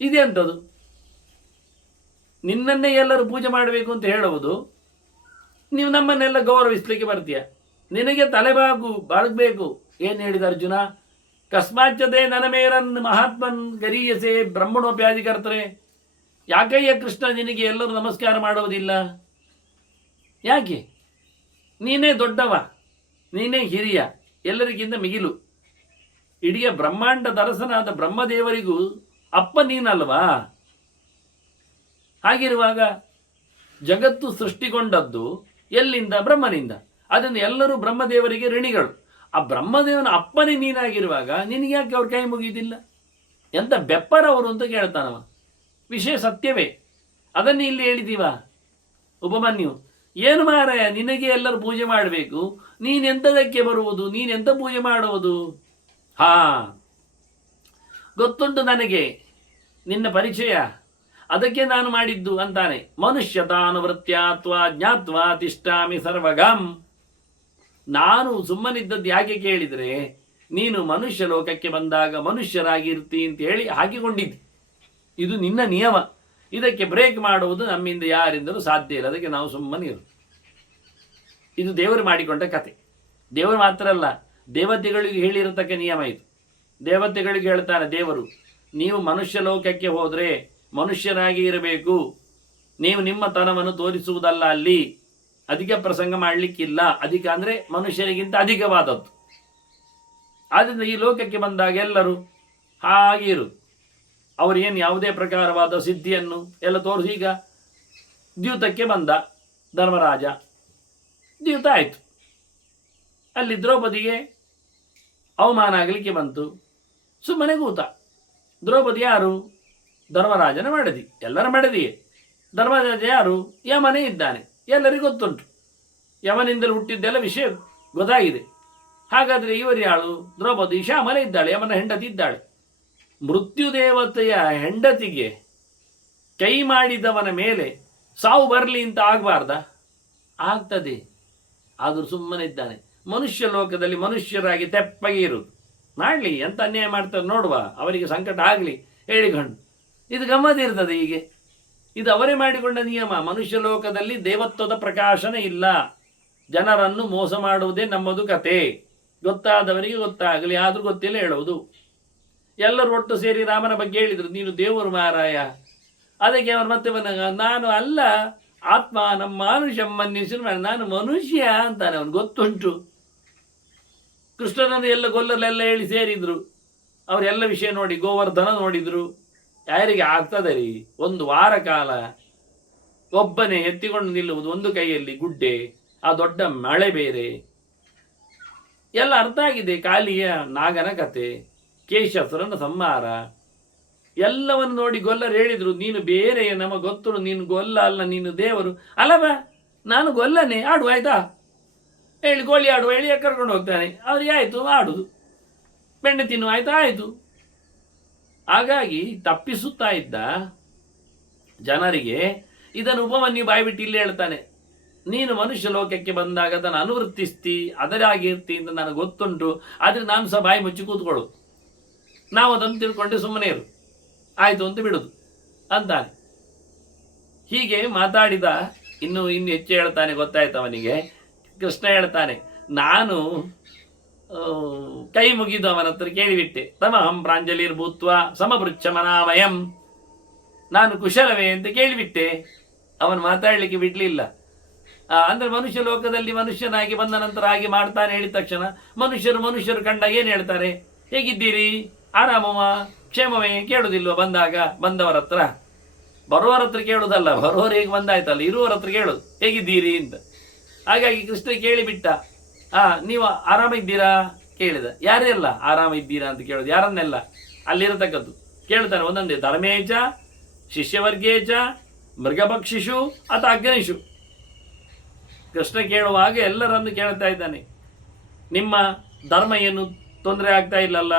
ಇದೆಂಥದ್ದು? ನಿನ್ನನ್ನೇ ಎಲ್ಲರೂ ಪೂಜೆ ಮಾಡಬೇಕು ಅಂತ ಹೇಳುವುದು, ನೀವು ನಮ್ಮನ್ನೆಲ್ಲ ಗೌರವಿಸ್ಲಿಕ್ಕೆ ಬರ್ತೀಯ. ನಿನಗೆ ಬಾಗಬೇಕು. ಏನು ಹೇಳಿದ ಅರ್ಜುನ? ಕಸ್ಮಾಚ್ಚತೆ ನನಮೇರನ್ ಮಹಾತ್ಮನ್ ಗರೀಯಸೆ ಬ್ರಹ್ಮಣೋಪ್ಯಾಧಿಕರ್ತರೆ. ಯಾಕಯ್ಯ ಕೃಷ್ಣ ನಿನಗೆ ಎಲ್ಲರೂ ನಮಸ್ಕಾರ ಮಾಡುವುದಿಲ್ಲ? ಯಾಕೆ? ನೀನೇ ದೊಡ್ಡವ, ನೀನೇ ಹಿರಿಯ, ಎಲ್ಲರಿಗಿಂತ ಮಿಗಿಲು. ಇಡೀ ಬ್ರಹ್ಮಾಂಡ ದರಸನಾದ ಬ್ರಹ್ಮದೇವರಿಗೂ ಅಪ್ಪ ನೀನಲ್ವಾ? ಹಾಗಿರುವಾಗ ಜಗತ್ತು ಸೃಷ್ಟಿಗೊಂಡದ್ದು ಎಲ್ಲಿಂದ? ಬ್ರಹ್ಮನಿಂದ. ಅದನ್ನು ಎಲ್ಲರೂ ಬ್ರಹ್ಮದೇವರಿಗೆ ಋಣಿಗಳು. ಆ ಬ್ರಹ್ಮದೇವನ ಅಪ್ಪನೇ ನೀನಾಗಿರುವಾಗ ನಿನಗೆ ಯಾಕೆ ಅವ್ರ ಕೈ ಮುಗಿದಿಲ್ಲ? ಎಂತ ಬೆಪ್ಪರವರು ಅಂತ ಕೇಳ್ತಾನವ. ವಿಷಯ ಸತ್ಯವೇ, ಅದನ್ನು ಇಲ್ಲಿ ಹೇಳಿದೀವ. ಉಪಮನ್ಯು, ಏನು ಮಾರಾಯ, ನಿನಗೆ ಎಲ್ಲರೂ ಪೂಜೆ ಮಾಡಬೇಕು, ನೀನೆಂತದಕ್ಕೆ ಬರುವುದು? ನೀನೆಂತ ಪೂಜೆ ಮಾಡುವುದು? ಹಾ, ಗೊತ್ತುಂಟು ನನಗೆ ನಿನ್ನ ಪರಿಚಯ, ಅದಕ್ಕೆ ನಾನು ಮಾಡಿದ್ದು ಅಂತಾನೆ. ಮನುಷ್ಯತಾನುವೃತ್ಯಾತ್ವಾ ಜ್ಞಾತ್ವಾ ತಿಷ್ಠಾಮಿ ಸರ್ವಗಂ. ನಾನು ಸುಮ್ಮನಿದ್ದದ್ದು ಯಾಕೆ ಕೇಳಿದರೆ, ನೀನು ಮನುಷ್ಯ ಲೋಕಕ್ಕೆ ಬಂದಾಗ ಮನುಷ್ಯರಾಗಿರ್ತಿ ಅಂತ ಹೇಳಿ ಹಾಕಿಕೊಂಡಿದ್ದಿ. ಇದು ನಿನ್ನ ನಿಯಮ. ಇದಕ್ಕೆ ಬ್ರೇಕ್ ಮಾಡುವುದು ನಮ್ಮಿಂದ ಯಾರಿಂದಲೂ ಸಾಧ್ಯ ಇಲ್ಲ. ಅದಕ್ಕೆ ನಾವು ಸುಮ್ಮನೆ ಇರು. ಇದು ದೇವರು ಮಾಡಿಕೊಂಡ ಕತೆ. ದೇವರು ಮಾತ್ರ ಅಲ್ಲ, ದೇವತೆಗಳಿಗೆ ಹೇಳಿರತಕ್ಕ ನಿಯಮ ಇದು. ದೇವತೆಗಳಿಗೆ ಹೇಳ್ತಾನೆ ದೇವರು, ನೀವು ಮನುಷ್ಯ ಲೋಕಕ್ಕೆ ಹೋದರೆ ಮನುಷ್ಯರಾಗಿ ಇರಬೇಕು. ನೀವು ನಿಮ್ಮ ತನವನ್ನು ತೋರಿಸುವುದಲ್ಲ, ಅಲ್ಲಿ ಅಧಿಕ ಪ್ರಸಂಗ ಮಾಡಲಿಕ್ಕಿಲ್ಲ. ಅಧಿಕ ಅಂದರೆ ಮನುಷ್ಯರಿಗಿಂತ ಅಧಿಕವಾದದ್ದು. ಆದ್ದರಿಂದ ಈ ಲೋಕಕ್ಕೆ ಬಂದಾಗ ಎಲ್ಲರೂ ಹಾಗೆ ಇರು. ಅವರೇನು ಯಾವುದೇ ಪ್ರಕಾರವಾದ ಸಿದ್ಧಿಯನ್ನು ಎಲ್ಲ ತೋರಿಸಿ. ಈಗ ದ್ಯೂತಕ್ಕೆ ಬಂದ ಧರ್ಮರಾಜ, ದ್ಯೂತ ಆಯಿತು. ಅಲ್ಲಿ ದ್ರೌಪದಿಗೆ ಅವಮಾನ ಆಗಲಿಕ್ಕೆ ಬಂತು, ಸುಮ್ಮನೆ ಕೂತ. ದ್ರೌಪದಿ ಯಾರು? ಧರ್ಮರಾಜನ ಮಡದಿ, ಎಲ್ಲರ ಮಡದಿಯೇ. ಧರ್ಮರಾಜ ಯಾರು? ಯಮನೇ ಇದ್ದಾನೆ, ಎಲ್ಲರಿಗೂ ಗೊತ್ತುಂಟು. ಯಮನಿಂದಲೂ ಹುಟ್ಟಿದ್ದೆಲ್ಲ ವಿಷಯ ಗೊತ್ತಾಗಿದೆ. ಹಾಗಾದರೆ ಇವರು ಯಾಳು? ದ್ರೌಪದಿ ಶ್ಯಾಮಲೆ ಇದ್ದಾಳೆ, ಯಮನ ಹೆಂಡತಿ ಇದ್ದಾಳೆ. ಮೃತ್ಯುದೇವತೆಯ ಹೆಂಡತಿಗೆ ಕೈ ಮಾಡಿದವನ ಮೇಲೆ ಸಾವು ಬರಲಿ ಅಂತ ಆಗಬಾರ್ದ? ಆಗ್ತದೆ. ಆದರೂ ಸುಮ್ಮನೆ ಇದ್ದಾನೆ. ಮನುಷ್ಯ ಲೋಕದಲ್ಲಿ ಮನುಷ್ಯರಾಗಿ ತೆಪ್ಪಗೆ ಇರುವುದು. ಮಾಡಲಿ, ಎಂತ ಅನ್ಯಾಯ ಮಾಡ್ತಾರೆ ನೋಡುವ, ಅವರಿಗೆ ಸಂಕಟ ಆಗಲಿ ಹೇಳಿಕೊಂಡು. ಇದು ಗಮ್ಮತ್ತಿರ್ತದೆ. ಹೀಗೆ ಇದು ಅವರೇ ಮಾಡಿಕೊಂಡ ನಿಯಮ. ಮನುಷ್ಯ ಲೋಕದಲ್ಲಿ ದೇವತ್ವದ ಪ್ರಕಾಶನ ಇಲ್ಲ. ಜನರನ್ನು ಮೋಸ ಮಾಡುವುದೇ ನಮ್ಮದು ಕತೆ. ಗೊತ್ತಾದವರಿಗೆ ಗೊತ್ತಾಗಲಿ, ಆದರೂ ಗೊತ್ತಿಲ್ಲ ಹೇಳುವುದು. ಎಲ್ಲರೂ ಒಟ್ಟು ಸೇರಿ ರಾಮನ ಬಗ್ಗೆ ಹೇಳಿದರು, ನೀನು ದೇವರು ಮಾರಾಯ. ಅದಕ್ಕೆ ಅವನು ಮತ್ತೆ ಬಂದಾಗ, ನಾನು ಅಲ್ಲ ಆತ್ಮ ನಮ್ಮ ಮಾನುಷಂ ಮನ್ನಿಸಿರು, ನಾನು ಮನುಷ್ಯ ಅಂತಾನೆ. ಅವನು ಗೊತ್ತುಂಟು. ಕೃಷ್ಣನನ್ನು ಎಲ್ಲ ಗೊಲ್ಲಲೆಲ್ಲ ಹೇಳಿ ಸೇರಿದ್ರು. ಅವರೆಲ್ಲ ವಿಷಯ ನೋಡಿ ಗೋವರ್ಧನ ನೋಡಿದ್ರು. ಯಾರಿಗೆ ಆಗ್ತದೆ ರೀ ಒಂದು ವಾರ ಕಾಲ ಒಬ್ಬನೇ ಎತ್ತಿಕೊಂಡು ನಿಲ್ಲುವುದು, ಒಂದು ಕೈಯಲ್ಲಿ ಗುಡ್ಡೆ, ಆ ದೊಡ್ಡ ಮಳೆ ಬೇರೆ, ಎಲ್ಲ ಅರ್ಥ ಆಗಿದೆ. ಕಾಲಿಯ ನಾಗನ ಕತೆ, ಕೇಶಾಸುರನ ಸಂಹಾರ, ಎಲ್ಲವನ್ನು ನೋಡಿ ಗೊಲ್ಲರು ಹೇಳಿದ್ರು, ನೀನು ಬೇರೆ, ನಮಗೆ ಗೊತ್ತು, ನೀನು ಗೊಲ್ಲ ಅಲ್ಲ, ನೀನು ದೇವರು ಅಲ್ಲವ, ನಾನು ಗೊಲ್ಲನೆ, ಆಡುವ ಆಯ್ತಾ ಹೇಳಿ, ಕೋಳಿ ಆಡುವ ಹೇಳಿ ಕರ್ಕೊಂಡು ಹೋಗ್ತಾನೆ. ಅವ್ರಿಗೆ ಆಯಿತು ಆಡುದು, ಬೆಣ್ಣೆ ತಿನ್ನುವ ಆಯ್ತಾ ಆಯಿತು. ಹಾಗಾಗಿ ತಪ್ಪಿಸುತ್ತಾ ಇದ್ದ ಜನರಿಗೆ ಇದನ್ನು ಉಪಮನ್ಯು ಬಾಯ್ಬಿಟ್ಟು ಇಲ್ಲಿ ಹೇಳ್ತಾನೆ, ನೀನು ಮನುಷ್ಯ ಲೋಕಕ್ಕೆ ಬಂದಾಗ ಅದನ್ನು ಅನುವರ್ತಿಸ್ತಿ, ಅದರಾಗಿರ್ತಿ ಅಂತ ನನಗೆ ಗೊತ್ತುಂಟು. ಆದರೆ ನಾನು ಸಹ ಬಾಯಿ ಮುಚ್ಚಿ ಕೂತ್ಕೊಳ್ಳು, ನಾವು ಅದನ್ನು ತಿಳ್ಕೊಂಡೆ ಸುಮ್ಮನೆ ಇರು, ಆಯಿತು ಅಂತ ಬಿಡುದು ಅಂತಾನೆ. ಹೀಗೆ ಮಾತಾಡಿದ. ಇನ್ನು ಹೆಚ್ಚು ಹೇಳ್ತಾನೆ, ಗೊತ್ತಾಯ್ತು ಅವನಿಗೆ. ಕೃಷ್ಣ ಹೇಳ್ತಾನೆ, ನಾನು ಕೈ ಮುಗಿದು ಅವನ ಹತ್ರ ಕೇಳಿಬಿಟ್ಟೆ, ತಮಹಂ ಪ್ರಾಂಜಲಿರ್ಭೂತ್ವ ಸಮಪೃಚ್ಛ ಮನಾಮಯಂ, ನಾನು ಕುಶಲವೇ ಅಂತ ಕೇಳಿಬಿಟ್ಟೆ. ಅವನು ಮಾತಾಡಲಿಕ್ಕೆ ಬಿಡಲಿಲ್ಲ. ಅಂದರೆ ಮನುಷ್ಯ ಲೋಕದಲ್ಲಿ ಮನುಷ್ಯನಾಗಿ ಬಂದ ನಂತರ ಹಾಗೆ ಮಾಡ್ತಾನೆ ಹೇಳಿದ ತಕ್ಷಣ ಮನುಷ್ಯರು ಕಂಡಾಗ ಏನು ಹೇಳ್ತಾರೆ? ಹೇಗಿದ್ದೀರಿ, ಆರಾಮವ, ಕ್ಷೇಮವೇ ಕೇಳುವುದಿಲ್ವ? ಬಂದಾಗ ಬಂದವರ ಹತ್ರ, ಬರುವವರ ಹತ್ರ ಕೇಳುವುದಲ್ಲ, ಬರುವವರು ಹೇಗೆ ಬಂದಾಯ್ತಲ್ಲ, ಇರುವವರ ಹತ್ರ ಕೇಳೋದು ಹೇಗಿದ್ದೀರಿ ಅಂತ. ಹಾಗಾಗಿ ಕೃಷ್ಣ ಕೇಳಿಬಿಟ್ಟ, ನೀವು ಆರಾಮ ಇದ್ದೀರಾ ಕೇಳಿದ. ಯಾರೆಲ್ಲ ಆರಾಮ ಇದ್ದೀರಾ ಅಂತ ಕೇಳೋದು, ಯಾರನ್ನೆಲ್ಲ ಅಲ್ಲಿರತಕ್ಕದ್ದು ಕೇಳ್ತಾನೆ ಒಂದೊಂದೇ. ಧರ್ಮೇಚ ಶಿಷ್ಯವರ್ಗೇಚ ಮೃಗಪಕ್ಷಿಷು ಅಥ ಅಗ್ನಿಷು. ಕೃಷ್ಣ ಕೇಳುವಾಗ ಎಲ್ಲರನ್ನು ಕೇಳ್ತಾ ಇದ್ದಾನೆ, ನಿಮ್ಮ ಧರ್ಮ ಏನು ತೊಂದರೆ ಆಗ್ತಾ ಇಲ್ಲಲ್ಲ?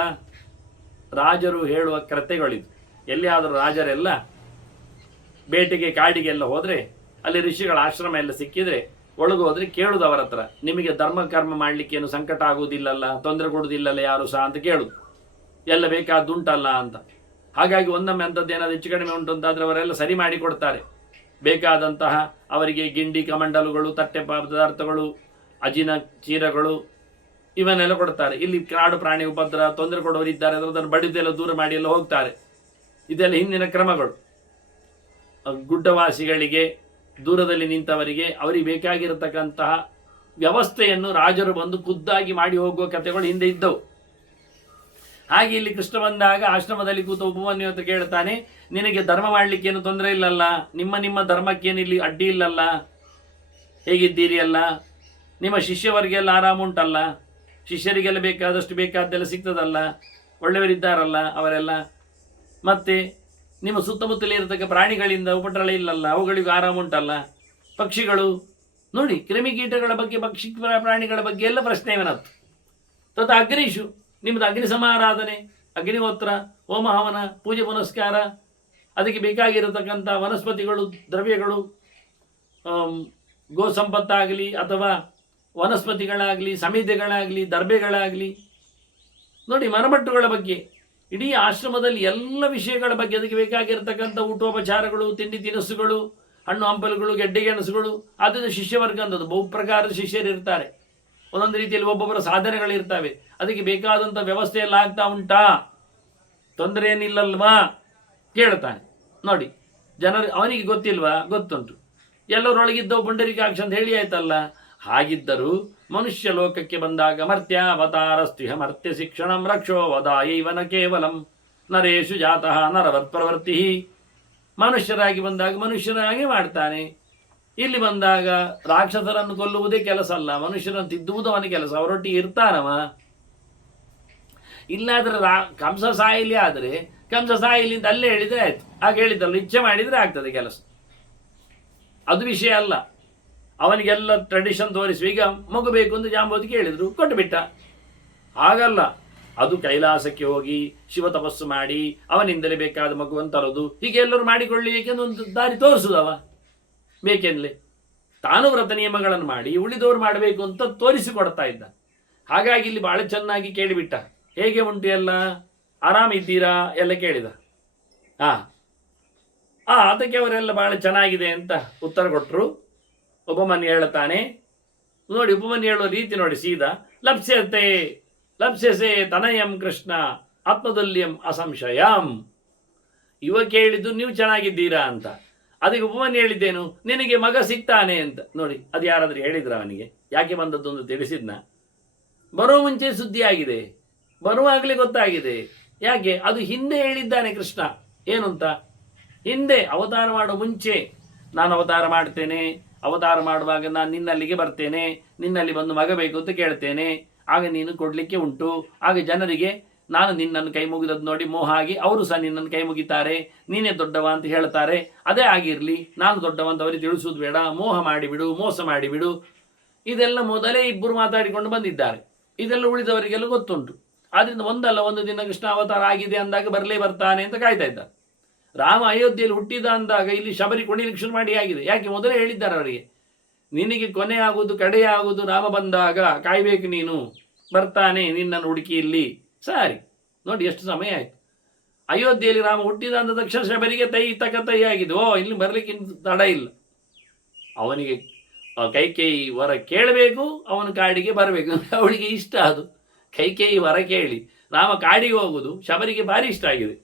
ರಾಜರು ಹೇಳುವ ಕೃತ್ಯಗಳಿದು. ಎಲ್ಲಿಯಾದರೂ ರಾಜರೆಲ್ಲ ಬೇಟೆಗೆ ಕಾಡಿಗೆಲ್ಲ ಹೋದರೆ, ಅಲ್ಲಿ ಋಷಿಗಳ ಆಶ್ರಮ ಎಲ್ಲ ಸಿಕ್ಕಿದ್ರೆ ಒಳಗೆ ಹೋದ್ರೆ ಕೇಳುದು ಅವರ ಹತ್ರ, ನಿಮಗೆ ಧರ್ಮ ಕರ್ಮ ಮಾಡಲಿಕ್ಕೆ ಏನು ಸಂಕಟ ಆಗುವುದಿಲ್ಲಲ್ಲ, ತೊಂದರೆ ಕೊಡುವುದಿಲ್ಲಲ್ಲ ಯಾರು ಸಹ ಅಂತ ಕೇಳುದು. ಎಲ್ಲ ಬೇಕಾದುಂಟಲ್ಲ ಅಂತ. ಹಾಗಾಗಿ ಒಂದೊಮ್ಮೆ ಅಂಥದ್ದು ಏನಾದ್ರು ಹೆಚ್ಚು ಕಡಿಮೆ ಉಂಟು ಅಂತಾದರೆ ಅವರೆಲ್ಲ ಸರಿ ಮಾಡಿ ಕೊಡ್ತಾರೆ. ಬೇಕಾದಂತಹ ಅವರಿಗೆ ಗಿಂಡಿ ಕಮಂಡಲುಗಳು, ತಟ್ಟೆ ಪದಾರ್ಥಗಳು, ಅಜಿನ ಚೀರಗಳು ಇವನ್ನೆಲ್ಲ ಕೊಡ್ತಾರೆ. ಇಲ್ಲಿ ಕಾಡು ಪ್ರಾಣಿ ಉಪದ್ರ ತೊಂದರೆ ಕೊಡೋರಿದ್ದಾರೆ, ಅದನ್ನು ಬಡಿದೆಲ್ಲ ದೂರ ಮಾಡಿ ಎಲ್ಲ ಹೋಗ್ತಾರೆ. ಇದೆಲ್ಲ ಹಿಂದಿನ ಕ್ರಮಗಳು. ಗುಡ್ಡವಾಸಿಗಳಿಗೆ, ದೂರದಲ್ಲಿ ನಿಂತವರಿಗೆ, ಅವರಿಗೆ ಬೇಕಾಗಿರತಕ್ಕಂತಹ ವ್ಯವಸ್ಥೆಯನ್ನು ರಾಜರು ಬಂದು ಖುದ್ದಾಗಿ ಮಾಡಿ ಹೋಗುವ ಕಥೆಗಳು ಹಿಂದೆ ಇದ್ದವು. ಹಾಗೆ ಇಲ್ಲಿ ಕೃಷ್ಣ ಬಂದಾಗ ಆಶ್ರಮದಲ್ಲಿ ಕೂತ ಉಪಮನ್ಯು ಅಂತ ಕೇಳ್ತಾನೆ, ನಿನಗೆ ಧರ್ಮ ಮಾಡಲಿಕ್ಕೇನು ತೊಂದರೆ ಇಲ್ಲಲ್ಲ, ನಿಮ್ಮ ಧರ್ಮಕ್ಕೇನು ಇಲ್ಲಿ ಅಡ್ಡಿ ಇಲ್ಲಲ್ಲ, ಹೇಗಿದ್ದೀರಿ ಅಲ್ಲ, ನಿಮ್ಮ ಶಿಷ್ಯವರಿಗೆಲ್ಲ ಆರಾಮ ಉಂಟಲ್ಲ, ಶಿಷ್ಯರಿಗೆಲ್ಲ ಬೇಕಾದಷ್ಟು ಬೇಕಾದ್ದೆಲ್ಲ ಸಿಗ್ತದಲ್ಲ, ಒಳ್ಳೆಯವರಿದ್ದಾರಲ್ಲ ಅವರೆಲ್ಲ, ಮತ್ತೆ ನಿಮ್ಮ ಸುತ್ತಮುತ್ತಲೇ ಇರತಕ್ಕ ಪ್ರಾಣಿಗಳಿಂದ ಉಪಟಳ ಇಲ್ಲಲ್ಲ, ಅವುಗಳಿಗೂ ಆರಾಮ ಉಂಟಲ್ಲ, ಪಕ್ಷಿಗಳು ನೋಡಿ, ಕ್ರಿಮಿಕೀಟಗಳ ಬಗ್ಗೆ, ಪಕ್ಷಿ ಪ್ರಾಣಿಗಳ ಬಗ್ಗೆ ಎಲ್ಲ ಪ್ರಶ್ನೆ ಇವನತ್ತು. ತತ್ ಅಗ್ನಿಷು, ನಿಮ್ಮದು ಅಗ್ನಿ ಸಮಾರಾಧನೆ, ಅಗ್ನಿಹೋತ್ರ, ಹೋಮ ಹವನ, ಪೂಜೆ ಪುನಸ್ಕಾರ, ಅದಕ್ಕೆ ಬೇಕಾಗಿರತಕ್ಕಂಥ ವನಸ್ಪತಿಗಳು, ದ್ರವ್ಯಗಳು, ಗೋ ಸಂಪತ್ತಾಗಲಿ ಅಥವಾ ವನಸ್ಪತಿಗಳಾಗಲಿ, ಸಮಿತಿಗಳಾಗಲಿ, ದರ್ಬೆಗಳಾಗಲಿ, ನೋಡಿ ಮರಮಟ್ಟುಗಳ ಬಗ್ಗೆ, ಇಡೀ ಆಶ್ರಮದಲ್ಲಿ ಎಲ್ಲ ವಿಷಯಗಳ ಬಗ್ಗೆ, ಅದಕ್ಕೆ ಬೇಕಾಗಿರತಕ್ಕಂಥ ಊಟೋಪಚಾರಗಳು, ತಿಂಡಿ ತಿನಿಸುಗಳು, ಹಣ್ಣು ಹಂಪಲುಗಳು, ಗೆಡ್ಡೆ ಗೆಣಸುಗಳು, ಅದನ್ನು ಶಿಷ್ಯವರ್ಗ ಅಂದದ್ದು. ಬಹು ಪ್ರಕಾರದ ಶಿಷ್ಯರಿರ್ತಾರೆ, ಒಂದೊಂದು ರೀತಿಯಲ್ಲಿ ಒಬ್ಬೊಬ್ಬರ ಸಾಧನೆಗಳಿರ್ತವೆ. ಅದಕ್ಕೆ ಬೇಕಾದಂಥ ವ್ಯವಸ್ಥೆ ಎಲ್ಲ ಆಗ್ತಾ ಉಂಟಾ, ತೊಂದರೆ ಏನಿಲ್ಲಲ್ವಾ ಕೇಳ್ತಾನೆ. ನೋಡಿ, ಜನರು ಅವನಿಗೆ ಗೊತ್ತಿಲ್ವಾ? ಗೊತ್ತುಂಟು. ಎಲ್ಲರೊಳಗಿದ್ದವು ಪುಂಡರೀಕಾಕ್ಷ ಅಂತ ಹೇಳಿ ಆಯ್ತಲ್ಲ. ಹಾಗಿದ್ದರೂ ಮನುಷ್ಯ ಲೋಕಕ್ಕೆ ಬಂದಾಗ ಮರ್ತ್ಯಾವತಾರಸ್ತಿಹ ಮರ್ತ್ಯ ಶಿಕ್ಷಣಂ ರಕ್ಷೋ ವದಾಯೈವನ ಕೇವಲಂ ನರೇಶು ಜಾತಃ ನರವತ್ ಪ್ರವೃತ್ತಿ. ಮನುಷ್ಯರಾಗಿ ಬಂದಾಗ ಮನುಷ್ಯರಾಗಿ ಮಾಡ್ತಾನೆ. ಇಲ್ಲಿ ಬಂದಾಗ ರಾಕ್ಷಸರನ್ನು ಕೊಲ್ಲುವುದೇ ಕೆಲಸ ಅಲ್ಲ, ಮನುಷ್ಯರನ್ನು ತಿದ್ದುವುದು ಅವನ ಕೆಲಸ. ಅವರೊಟ್ಟಿಗೆ ಇರ್ತಾನವ. ಇಲ್ಲಾದ್ರೆ ಕಂಸ ಸಾಯಿಲಿ, ಆದರೆ ಕಂಸ ಸಾಯಿಲಿ ಅಂತ ಅಲ್ಲೇ ಹೇಳಿದರೆ ಆಯ್ತು. ಹಾಗೆ ಹೇಳಿದ್ದಲ್ಲ, ಇಚ್ಛೆ ಮಾಡಿದರೆ ಆಗ್ತದೆ ಕೆಲಸ, ಅದು ವಿಷಯ ಅಲ್ಲ. ಅವನಿಗೆಲ್ಲ ಟ್ರೆಡಿಷನ್ ತೋರಿಸಿ, ಈಗ ಮಗು ಬೇಕು ಅಂತ ಜಾಂಬೋತಿ ಕೇಳಿದ್ರು, ಕೊಟ್ಟು ಬಿಟ್ಟ. ಹಾಗಲ್ಲ, ಅದು ಕೈಲಾಸಕ್ಕೆ ಹೋಗಿ ಶಿವ ತಪಸ್ಸು ಮಾಡಿ ಅವನಿಂದಲೇ ಬೇಕಾದ ಮಗುವನ್ನು ತರೋದು, ಹೀಗೆ ಎಲ್ಲರೂ ಮಾಡಿಕೊಳ್ಳಿ ಏಕೆಂದು ಒಂದು ದಾರಿ ತೋರಿಸುದವ ಬೇಕೆಂದಲೇ ತಾನು ವ್ರತ ನಿಯಮಗಳನ್ನು ಮಾಡಿ ಉಳಿದವರು ಮಾಡಬೇಕು ಅಂತ ತೋರಿಸಿಕೊಡ್ತಾ ಇದ್ದ. ಹಾಗಾಗಿ ಇಲ್ಲಿ ಬಹಳ ಚೆನ್ನಾಗಿ ಕೇಳಿಬಿಟ್ಟ, ಹೇಗೆ ಉಂಟು ಎಲ್ಲ, ಆರಾಮಿದ್ದೀರಾ ಎಲ್ಲ ಕೇಳಿದ. ಅದಕ್ಕೆ ಅವರೆಲ್ಲ ಬಹಳ ಚೆನ್ನಾಗಿದೆ ಅಂತ ಉತ್ತರ ಕೊಟ್ಟರು. ಉಪಮನ್ಯು ಹೇಳ್ತಾನೆ, ನೋಡಿ ಉಪಮನ್ಯು ಹೇಳುವ ರೀತಿ ನೋಡಿ, ಸೀದಾ ಲಪ್ಸ್ಯಸೆ ತನಯಂ ಕೃಷ್ಣ ಆತ್ಮದಲ್ಯಂ ಅಸಂಶಯಂ. ಇವ ಕೇಳಿದ್ದು ನೀವು ಚೆನ್ನಾಗಿದ್ದೀರಾ ಅಂತ, ಅದಕ್ಕೆ ಉಪಮನ್ಯು ಹೇಳಿದ್ದೇನು, ನಿನಗೆ ಮಗ ಸಿಗ್ತಾನೆ ಅಂತ. ನೋಡಿ ಅದು ಯಾರಾದ್ರೂ ಹೇಳಿದ್ರ ಅವನಿಗೆ ಯಾಕೆ ಬಂದದ್ದು ಅಂತ ತಿಳಿಸಿದ್ನ? ಬರೋ ಮುಂಚೆ ಸುದ್ದಿ ಆಗಿದೆ, ಬರುವಾಗಲೇ ಗೊತ್ತಾಗಿದೆ. ಯಾಕೆ? ಅದು ಹಿಂದೆ ಹೇಳಿದ್ದಾನೆ ಕೃಷ್ಣ. ಏನು ಅಂತ? ಹಿಂದೆ ಅವತಾರ ಮಾಡೋ ಮುಂಚೆ, ನಾನು ಅವತಾರ ಮಾಡ್ತೇನೆ, ಅವತಾರ ಮಾಡುವಾಗ ನಾನು ನಿನ್ನಲ್ಲಿಗೆ ಬರ್ತೇನೆ, ನಿನ್ನಲ್ಲಿ ಬಂದು ಮಗ ಬೇಕು ಅಂತ ಕೇಳ್ತೇನೆ, ಆಗ ನೀನು ಕೊಡಲಿಕ್ಕೆ ಉಂಟು. ಆಗ ಜನರಿಗೆ ನಾನು ನಿನ್ನನ್ನು ಕೈ ಮುಗಿದದ್ದು ನೋಡಿ ಮೋಹ ಆಗಿ ಅವರು ಸಹ ನಿನ್ನನ್ನು ಕೈ ಮುಗಿತಾರೆ, ನೀನೇ ದೊಡ್ಡವ ಅಂತ ಹೇಳ್ತಾರೆ. ಅದೇ ಆಗಿರಲಿ, ನಾನು ದೊಡ್ಡವ ಅಂತ ಅವರಿಗೆ ತಿಳಿಸೋದು ಬೇಡ, ಮೋಹ ಮಾಡಿಬಿಡು, ಮೋಸ ಮಾಡಿಬಿಡು. ಇದೆಲ್ಲ ಮೊದಲೇ ಇಬ್ಬರು ಮಾತಾಡಿಕೊಂಡು ಬಂದಿದ್ದಾರೆ. ಇದೆಲ್ಲ ಉಳಿದವರಿಗೆಲ್ಲ ಗೊತ್ತುಂಟು. ಆದ್ರಿಂದ ಒಂದಲ್ಲ ಒಂದು ದಿನ ಕೃಷ್ಣ ಅವತಾರ ಆಗಿದೆ ಅಂದಾಗ ಬರಲೇ ಬರ್ತಾನೆ ಅಂತ ಕಾಯ್ತಾ ಇದ್ದಾರೆ. ರಾಮ ಅಯೋಧ್ಯೆಯಲ್ಲಿ ಹುಟ್ಟಿದ ಅಂದಾಗ ಇಲ್ಲಿ ಶಬರಿ ಕುಣಿಲಿಕ್ಕೆ ಶುರು ಮಾಡಿ ಆಗಿದೆ. ಯಾಕೆ? ಮೊದಲೇ ಹೇಳಿದ್ದಾರೆ ಅವರಿಗೆ, ನಿನಗೆ ಕೊನೆ ಆಗುವುದು ಕಡೆ ಆಗುವುದು ರಾಮ ಬಂದಾಗ ಕಾಯ್ಬೇಕು, ನೀನು ಬರ್ತಾನೆ ನಿನ್ನನ್ನು ಹುಡುಕಿ ಇಲ್ಲಿ. ಸರಿ, ನೋಡಿ ಎಷ್ಟು ಸಮಯ ಆಯ್ತು. ಅಯೋಧ್ಯೆಯಲ್ಲಿ ರಾಮ ಹುಟ್ಟಿದ ಅಂದ ತಕ್ಷಣ ಶಬರಿಗೆ ತೈ ಆಗಿದೆ. ಇಲ್ಲಿ ಬರ್ಲಿಕ್ಕೆ ತಡ ಇಲ್ಲ. ಅವನಿಗೆ ಕೈಕೇಯಿ ವರ ಕೇಳಬೇಕು, ಅವನು ಕಾಡಿಗೆ ಬರಬೇಕು. ಅವಳಿಗೆ ಇಷ್ಟ ಅದು. ಕೈಕೇಯಿ ವರ ಕೇಳಿ ರಾಮ ಕಾಡಿಗೆ ಹೋಗುದು ಶಬರಿಗೆ ಭಾರಿ ಇಷ್ಟ ಆಗಿದೆ.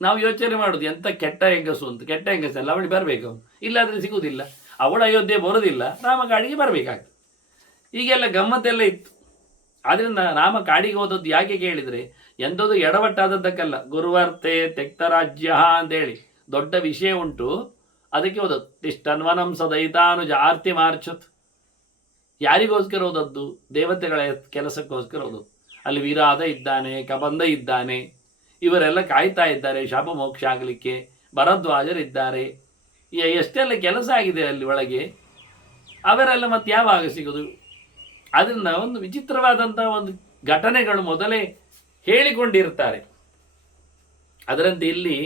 ನಾವು ಯೋಚನೆ ಮಾಡುದು ಎಂತ ಕೆಟ್ಟ ಹೆಂಗಸು ಅಂತ. ಕೆಟ್ಟ ಹೆಂಗಸಲ್ಲ, ಅವಳಿಗೆ ಬರಬೇಕು, ಅವನು ಇಲ್ಲಾದ್ರೆ ಸಿಗುವುದಿಲ್ಲ. ಅವಳ ಅಯೋಧ್ಯೆ ಬರೋದಿಲ್ಲ, ರಾಮ ಕಾಡಿಗೆ ಬರಬೇಕಾಗ್ತದೆ. ಈಗೆಲ್ಲ ಗಮ್ಮತ್ತೆಲ್ಲ ಇತ್ತು. ಆದ್ರಿಂದ ರಾಮ ಕಾಡಿಗೆ ಹೋದದ್ದು ಯಾಕೆ ಕೇಳಿದ್ರೆ, ಎಂಥದ್ದು ಎಡವಟ್ಟಾದದ್ದಕ್ಕಲ್ಲ. ಗುರುವರ್ತೆ ತೆಕ್ತ ರಾಜ್ಯ ಅಂತೇಳಿ ದೊಡ್ಡ ವಿಷಯ ಉಂಟು, ಅದಕ್ಕೆ ಹೋದದ್ದು. ತಿಷ್ಟನ್ವನಂ ಸದೈತಾನುಜ ಆರ್ತಿ ಮಾರ್ಚತ್. ಯಾರಿಗೋಸ್ಕರ ಹೋದದ್ದು? ದೇವತೆಗಳ ಕೆಲಸಕ್ಕೋಸ್ಕರ ಹೋದದ್ದು. ಅಲ್ಲಿ ವಿರಾಧ ಇದ್ದಾನೆ, ಕಬಂಧ ಇದ್ದಾನೆ, ಇವರೆಲ್ಲ ಕಾಯ್ತಾ ಇದ್ದಾರೆ ಶಾಪ ಮೋಕ್ಷ ಆಗಲಿಕ್ಕೆ. ಭರದ್ವಾಜರಿದ್ದಾರೆ, ಎಷ್ಟೆಲ್ಲ ಕೆಲಸ ಆಗಿದೆ ಅಲ್ಲಿ ಒಳಗೆ. ಅವರೆಲ್ಲ ಮತ್ತೆ ಯಾವಾಗ ಸಿಗೋದು? ಅದರಿಂದ ಒಂದು ವಿಚಿತ್ರವಾದಂತಹ ಒಂದು ಘಟನೆಗಳು ಮೊದಲೇ ಹೇಳಿಕೊಂಡಿರ್ತಾರೆ. ಅದರಂತೆ ಇಲ್ಲಿ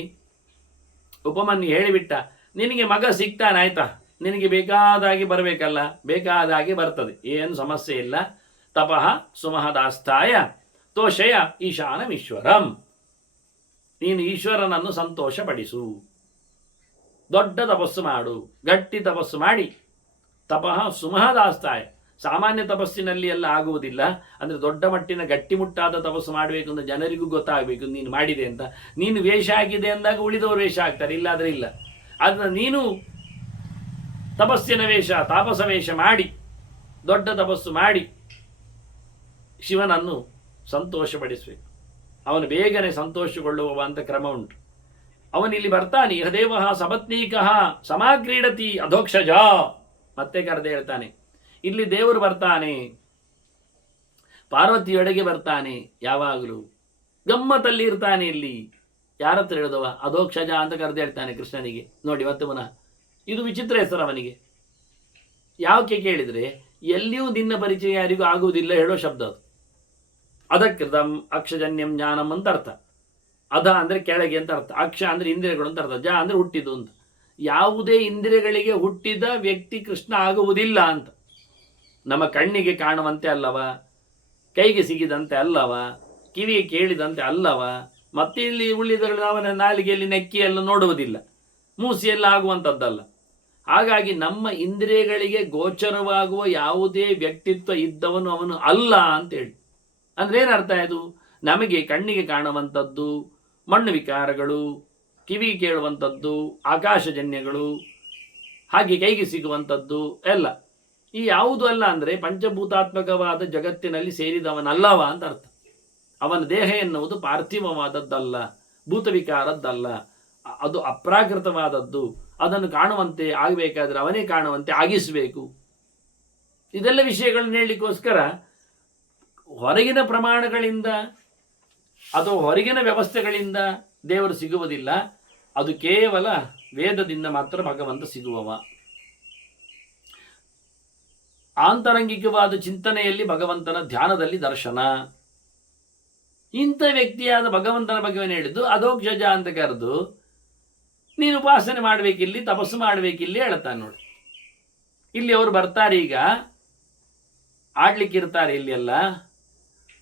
ಉಪಮನ್ಯು ಹೇಳಿಬಿಟ್ಟ, ನಿನಗೆ ಮಗ ಸಿಗ್ತಾನೆ, ಆಯ್ತಾ, ನಿನಗೆ ಬೇಕಾದಾಗಿ ಬರಬೇಕಲ್ಲ, ಬೇಕಾದಾಗಿ ಬರ್ತದೆ, ಏನು ಸಮಸ್ಯೆ ಇಲ್ಲ. ತಪಃ ಸುಮಹದಾಸ್ಥಾಯ ತೋಷಯ ಈಶಾನಮೀಶ್ವರಂ. ನೀನು ಈಶ್ವರನನ್ನು ಸಂತೋಷಪಡಿಸು, ದೊಡ್ಡ ತಪಸ್ಸು ಮಾಡು, ಗಟ್ಟಿ ತಪಸ್ಸು ಮಾಡಿ. ತಪಃ ಸುಮಹದಾಸ್ಥಾಯ, ಸಾಮಾನ್ಯ ತಪಸ್ಸಿನಲ್ಲಿ ಎಲ್ಲ ಆಗುವುದಿಲ್ಲ. ಅಂದರೆ ದೊಡ್ಡ ಮಟ್ಟಿನ ಗಟ್ಟಿಮುಟ್ಟಾದ ತಪಸ್ಸು ಮಾಡಬೇಕು ಅಂತ ಜನರಿಗೂ ಗೊತ್ತಾಗಬೇಕು ನೀನು ಮಾಡಿದೆ ಅಂತ. ನೀನು ವೇಷ ಆಗಿದೆ ಅಂದಾಗ ಉಳಿದವರು ವೇಷ ಆಗ್ತಾರೆ, ಇಲ್ಲಾದರೆ ಇಲ್ಲ. ಅದನ್ನ ನೀನು ತಪಸ್ಸಿನ ವೇಷ, ತಾಪಸ ವೇಷ ಮಾಡಿ, ದೊಡ್ಡ ತಪಸ್ಸು ಮಾಡಿ ಶಿವನನ್ನು ಸಂತೋಷಪಡಿಸಬೇಕು. ಅವನು ಬೇಗನೆ ಸಂತೋಷಗೊಳ್ಳುವ ಅಂತ ಕ್ರಮ ಉಂಟು. ಅವನಿಲ್ಲಿ ಬರ್ತಾನೆ. ಯಹದೇವ ಸಪತ್ನೀಕ ಸಮಾಕ್ರೀಡತಿ ಅಧೋಕ್ಷಜ. ಮತ್ತೆ ಕರೆದೇ ಹೇಳ್ತಾನೆ, ಇಲ್ಲಿ ದೇವರು ಬರ್ತಾನೆ, ಪಾರ್ವತಿಯೊಳಗೆ ಬರ್ತಾನೆ, ಯಾವಾಗಲೂ ಗಮ್ಮತ್ತಲ್ಲಿ ಇರ್ತಾನೆ. ಇಲ್ಲಿ ಯಾರ ಹತ್ರ ಹೇಳಿದವ? ಅಧೋಕ್ಷಜ ಅಂತ ಕರೆದೇ ಹೇಳ್ತಾನೆ ಕೃಷ್ಣನಿಗೆ. ನೋಡಿ ಮತ್ತೆ ಪುನಃ ಇದು ವಿಚಿತ್ರ ಹೆಸರು ಅವನಿಗೆ. ಯಾಕೆ ಕೇಳಿದರೆ, ಎಲ್ಲಿಯೂ ನಿನ್ನ ಪರಿಚಯ ಯಾರಿಗೂ ಆಗುವುದಿಲ್ಲ ಹೇಳೋ ಶಬ್ದ ಅದು. ಅಧಕೃತಂ ಅಕ್ಷಜನ್ಯಂ ಜ್ಞಾನಂ ಅಂತ ಅರ್ಥ. ಅಧ ಅಂದರೆ ಕೆಳಗೆ ಅಂತ ಅರ್ಥ, ಅಕ್ಷ ಅಂದರೆ ಇಂದ್ರಿಯಗಳು ಅಂತ ಅರ್ಥ, ಜ ಅಂದರೆ ಹುಟ್ಟಿದ್ದು ಅಂತ. ಯಾವುದೇ ಇಂದ್ರಿಯಗಳಿಗೆ ಹುಟ್ಟಿದ ವ್ಯಕ್ತಿ ಕೃಷ್ಣ ಆಗುವುದಿಲ್ಲ ಅಂತ. ನಮ್ಮ ಕಣ್ಣಿಗೆ ಕಾಣುವಂತೆ ಅಲ್ಲವ, ಕೈಗೆ ಸಿಗಿದಂತೆ ಅಲ್ಲವ, ಕಿವಿಗೆ ಕೇಳಿದಂತೆ ಅಲ್ಲವ, ಮತ್ತೆ ಇಲ್ಲಿ ಉಳಿದಗಳು ಅವನ ನಾಲಿಗೆಯಲ್ಲಿ ನೆಕ್ಕಿ ಎಲ್ಲ ನೋಡುವುದಿಲ್ಲ, ಮೂಸಿಯೆಲ್ಲ ಆಗುವಂಥದ್ದಲ್ಲ. ಹಾಗಾಗಿ ನಮ್ಮ ಇಂದ್ರಿಯಗಳಿಗೆ ಗೋಚರವಾಗುವ ಯಾವುದೇ ವ್ಯಕ್ತಿತ್ವ ಇದ್ದವನು ಅವನು ಅಲ್ಲ ಅಂತೇಳಿ. ಅಂದ್ರೆ ಏನರ್ಥ ಇದು? ನಮಗೆ ಕಣ್ಣಿಗೆ ಕಾಣುವಂಥದ್ದು ಮಣ್ಣು ವಿಕಾರಗಳು, ಕಿವಿಗೆ ಕೇಳುವಂಥದ್ದು ಆಕಾಶಜನ್ಯಗಳು, ಹಾಗೆ ಕೈಗೆ ಸಿಗುವಂಥದ್ದು ಎಲ್ಲ ಈ ಯಾವುದು ಅಲ್ಲ ಅಂದರೆ ಪಂಚಭೂತಾತ್ಮಕವಾದ ಜಗತ್ತಿನಲ್ಲಿ ಸೇರಿದವನಲ್ಲವ ಅಂತ ಅರ್ಥ. ಅವನ ದೇಹ ಎನ್ನುವುದು ಪಾರ್ಥಿವವಾದದ್ದಲ್ಲ, ಭೂತವಿಕಾರದ್ದಲ್ಲ, ಅದು ಅಪ್ರಾಕೃತವಾದದ್ದು. ಅದನ್ನು ಕಾಣುವಂತೆ ಆಗಬೇಕಾದ್ರೆ ಅವನೇ ಕಾಣುವಂತೆ ಆಗಿಸಬೇಕು. ಇದೆಲ್ಲ ವಿಷಯಗಳನ್ನ ಹೇಳಲಿಕ್ಕೋಸ್ಕರ ಹೊರಗಿನ ಪ್ರಮಾಣಗಳಿಂದ ಅಥವಾ ಹೊರಗಿನ ವ್ಯವಸ್ಥೆಗಳಿಂದ ದೇವರು ಸಿಗುವುದಿಲ್ಲ. ಅದು ಕೇವಲ ವೇದದಿಂದ ಮಾತ್ರ ಭಗವಂತ ಸಿಗುವವ. ಆಂತರಂಗಿಕವಾದ ಚಿಂತನೆಯಲ್ಲಿ ಭಗವಂತನ ಧ್ಯಾನದಲ್ಲಿ ದರ್ಶನ. ಇಂಥ ವ್ಯಕ್ತಿಯಾದ ಭಗವಂತನ ಬಗ್ಗೆ ಹೇಳಿದ್ದು ಅಧೋಕ್ಷಜ ಅಂತ ಕರೆದು ನೀನು ಉಪಾಸನೆ ಮಾಡಬೇಕಿಲ್ಲಿ, ತಪಸ್ಸು ಮಾಡಬೇಕಿಲ್ಲಿ ಹೇಳ್ತಾನೆ ನೋಡಿ. ಇಲ್ಲಿ ಅವರು ಬರ್ತಾರೆ, ಈಗ ಆಡ್ಲಿಕ್ಕಿರ್ತಾರೆ ಇಲ್ಲಿ ಎಲ್ಲ.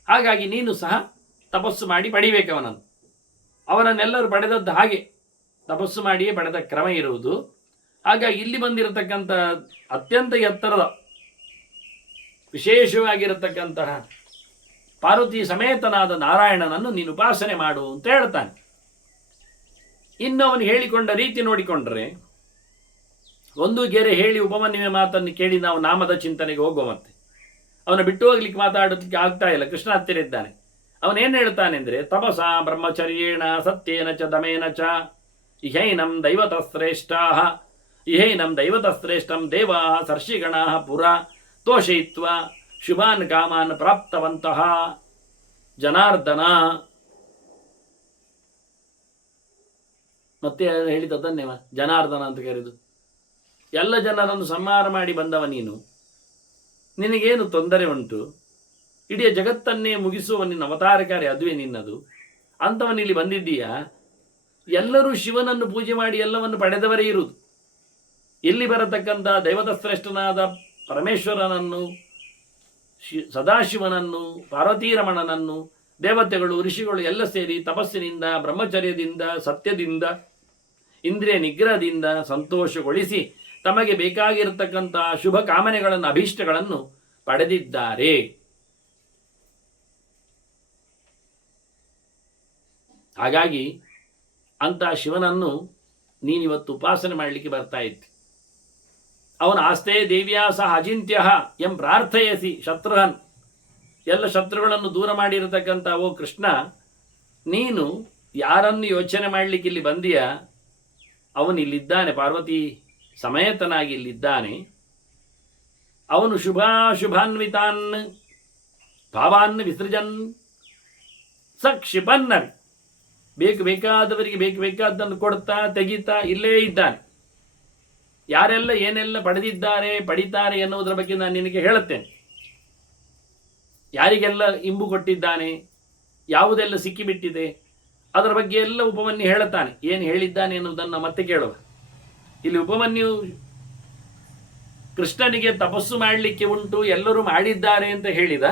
ಹಾಗಾಗಿ ನೀನು ಸಹ ತಪಸ್ಸು ಮಾಡಿ ಪಡಿಬೇಕು ಅವನನ್ನು. ಅವನನ್ನೆಲ್ಲರೂ ಪಡೆದದ್ದು ಹಾಗೆ ತಪಸ್ಸು ಮಾಡಿಯೇ ಪಡೆದ ಕ್ರಮ ಇರುವುದು. ಹಾಗಾಗಿ ಇಲ್ಲಿ ಬಂದಿರತಕ್ಕಂಥ ಅತ್ಯಂತ ಎತ್ತರದ ವಿಶೇಷವಾಗಿರತಕ್ಕಂತಹ ಪಾರ್ವತಿ ಸಮೇತನಾದ ನಾರಾಯಣನನ್ನು ನೀನು ಉಪಾಸನೆ ಮಾಡು ಅಂತ ಹೇಳ್ತಾನೆ. ಇನ್ನು ಅವನು ಹೇಳಿಕೊಂಡ ರೀತಿ ನೋಡಿಕೊಂಡ್ರೆ, ಒಂದು ಗೆರೆ ಹೇಳಿ ಉಪಮನ್ಯುವಿನ ಮಾತನ್ನು ಕೇಳಿ ನಾವು ನಾಮದ ಚಿಂತನೆಗೆ ಹೋಗುವ. ಮತ್ತೆ ಅವನ ಬಿಟ್ಟು ಹೋಗ್ಲಿಕ್ಕೆ ಮಾತಾಡೋದಕ್ಕೆ ಆಗ್ತಾ ಇಲ್ಲ. ಕೃಷ್ಣ ಹತ್ತಿರ ಇದ್ದಾನೆ. ಅವನೇನು ಹೇಳ್ತಾನೆ ಅಂದರೆ, ತಪಸಾ ಬ್ರಹ್ಮಚರ್ಯೇಣ ಸತ್ಯೇನ ಚ ದಮೇನ ಚ ಇಹೈನಂ ದೈವತಶ್ರೇಷ್ಠಾ ಇಹೈನಂ ದೈವತಶ್ರೇಷ್ಠಂ ದೇವಾ ಸರ್ಷಿಗಣಾ ಪುರ ತೋಷಯಿತ್ವ ಶುಭಾನ್ ಕಾಮಾನ್ ಪ್ರಾಪ್ತವಂತಹ ಜನಾರ್ದನ. ಮತ್ತೆ ಹೇಳಿದನ್ನೇವ ಜನಾರ್ದನ ಅಂತ ಕರೆದು, ಎಲ್ಲ ಜನರನ್ನು ಸಂಹಾರ ಮಾಡಿ ಬಂದವ ನೀನು, ನಿನಗೇನು ತೊಂದರೆ ಉಂಟು? ಇಡೀ ಜಗತ್ತನ್ನೇ ಮುಗಿಸುವ ನಿನ್ನ ಅವತಾರಕಾರಿ ಅದುವೇ ನಿನ್ನದು. ಅಂಥವನಿಲ್ಲಿ ಬಂದಿದ್ದೀಯಾ? ಎಲ್ಲರೂ ಶಿವನನ್ನು ಪೂಜೆ ಮಾಡಿ ಎಲ್ಲವನ್ನು ಪಡೆದವರೇ ಇರುವುದು. ಇಲ್ಲಿ ಬರತಕ್ಕಂಥ ದೈವತಶ್ರೇಷ್ಠನಾದ ಪರಮೇಶ್ವರನನ್ನು, ಸದಾಶಿವನನ್ನು, ಪಾರ್ವತೀರಮಣನನ್ನು ದೇವತೆಗಳು ಋಷಿಗಳು ಎಲ್ಲ ಸೇರಿ ತಪಸ್ಸಿನಿಂದ, ಬ್ರಹ್ಮಚರ್ಯದಿಂದ, ಸತ್ಯದಿಂದ, ಇಂದ್ರಿಯ ನಿಗ್ರಹದಿಂದ ಸಂತೋಷಗೊಳಿಸಿ ತಮಗೆ ಬೇಕಾಗಿರತಕ್ಕಂಥ ಶುಭ ಕಾಮನೆಗಳನ್ನು, ಅಭೀಷ್ಟಗಳನ್ನು ಪಡೆದಿದ್ದಾರೆ. ಹಾಗಾಗಿ ಅಂತ ಶಿವನನ್ನು ನೀನಿವತ್ತು ಉಪಾಸನೆ ಮಾಡಲಿಕ್ಕೆ ಬರ್ತಾ ಇದ್ದಿ. ಅವನ ಆಸ್ತೆ ದೇವಿಯಾ ಸಹ ಅಜಿಂತ್ಯ ಎಂ ಪ್ರಾರ್ಥಯಸಿ ಶತ್ರುಹನ್. ಎಲ್ಲ ಶತ್ರುಗಳನ್ನು ದೂರ ಮಾಡಿರತಕ್ಕಂಥ ಓ ಕೃಷ್ಣ, ನೀನು ಯಾರನ್ನು ಯೋಚನೆ ಮಾಡಲಿಕ್ಕೆ ಇಲ್ಲಿ ಬಂದೀಯ, ಅವನು ಇಲ್ಲಿದ್ದಾನೆ, ಪಾರ್ವತಿ ಸಮೇತನಾಗಿ ಇಲ್ಲಿದ್ದಾನೆ. ಅವನು ಶುಭಾನ್ವಿತಾನ್ ಭಾವಾನ್ ವಿಸೃಜನ್ ಸ ಕ್ಷಿಪನ್ನರ್. ಬೇಕಾದವರಿಗೆ ಬೇಕಾದ್ದನ್ನು ಕೊಡ್ತಾ ತೆಗಿತಾ ಇಲ್ಲೇ ಇದ್ದಾನೆ. ಯಾರೆಲ್ಲ ಏನೆಲ್ಲ ಪಡೆದಿದ್ದಾರೆ, ಪಡಿತಾರೆ ಎನ್ನುವುದರ ಬಗ್ಗೆ ನಾನು ನಿನಗೆ ಹೇಳುತ್ತೇನೆ. ಯಾರಿಗೆಲ್ಲ ಇಂಬು ಕೊಟ್ಟಿದ್ದಾನೆ, ಯಾವುದೆಲ್ಲ ಸಿಕ್ಕಿಬಿಟ್ಟಿದೆ, ಅದರ ಬಗ್ಗೆ ಎಲ್ಲ ಉಪಮನ್ಯು ಹೇಳುತ್ತಾನೆ. ಏನು ಹೇಳಿದ್ದಾನೆ ಎನ್ನುವುದನ್ನು ಮತ್ತೆ ಕೇಳುವ. ಇಲ್ಲಿ ಉಪಮನ್ಯು ಕೃಷ್ಣನಿಗೆ ತಪಸ್ಸು ಮಾಡಲಿಕ್ಕೆ ಉಂಟು, ಎಲ್ಲರೂ ಮಾಡಿದ್ದಾರೆ ಅಂತ ಹೇಳಿದ.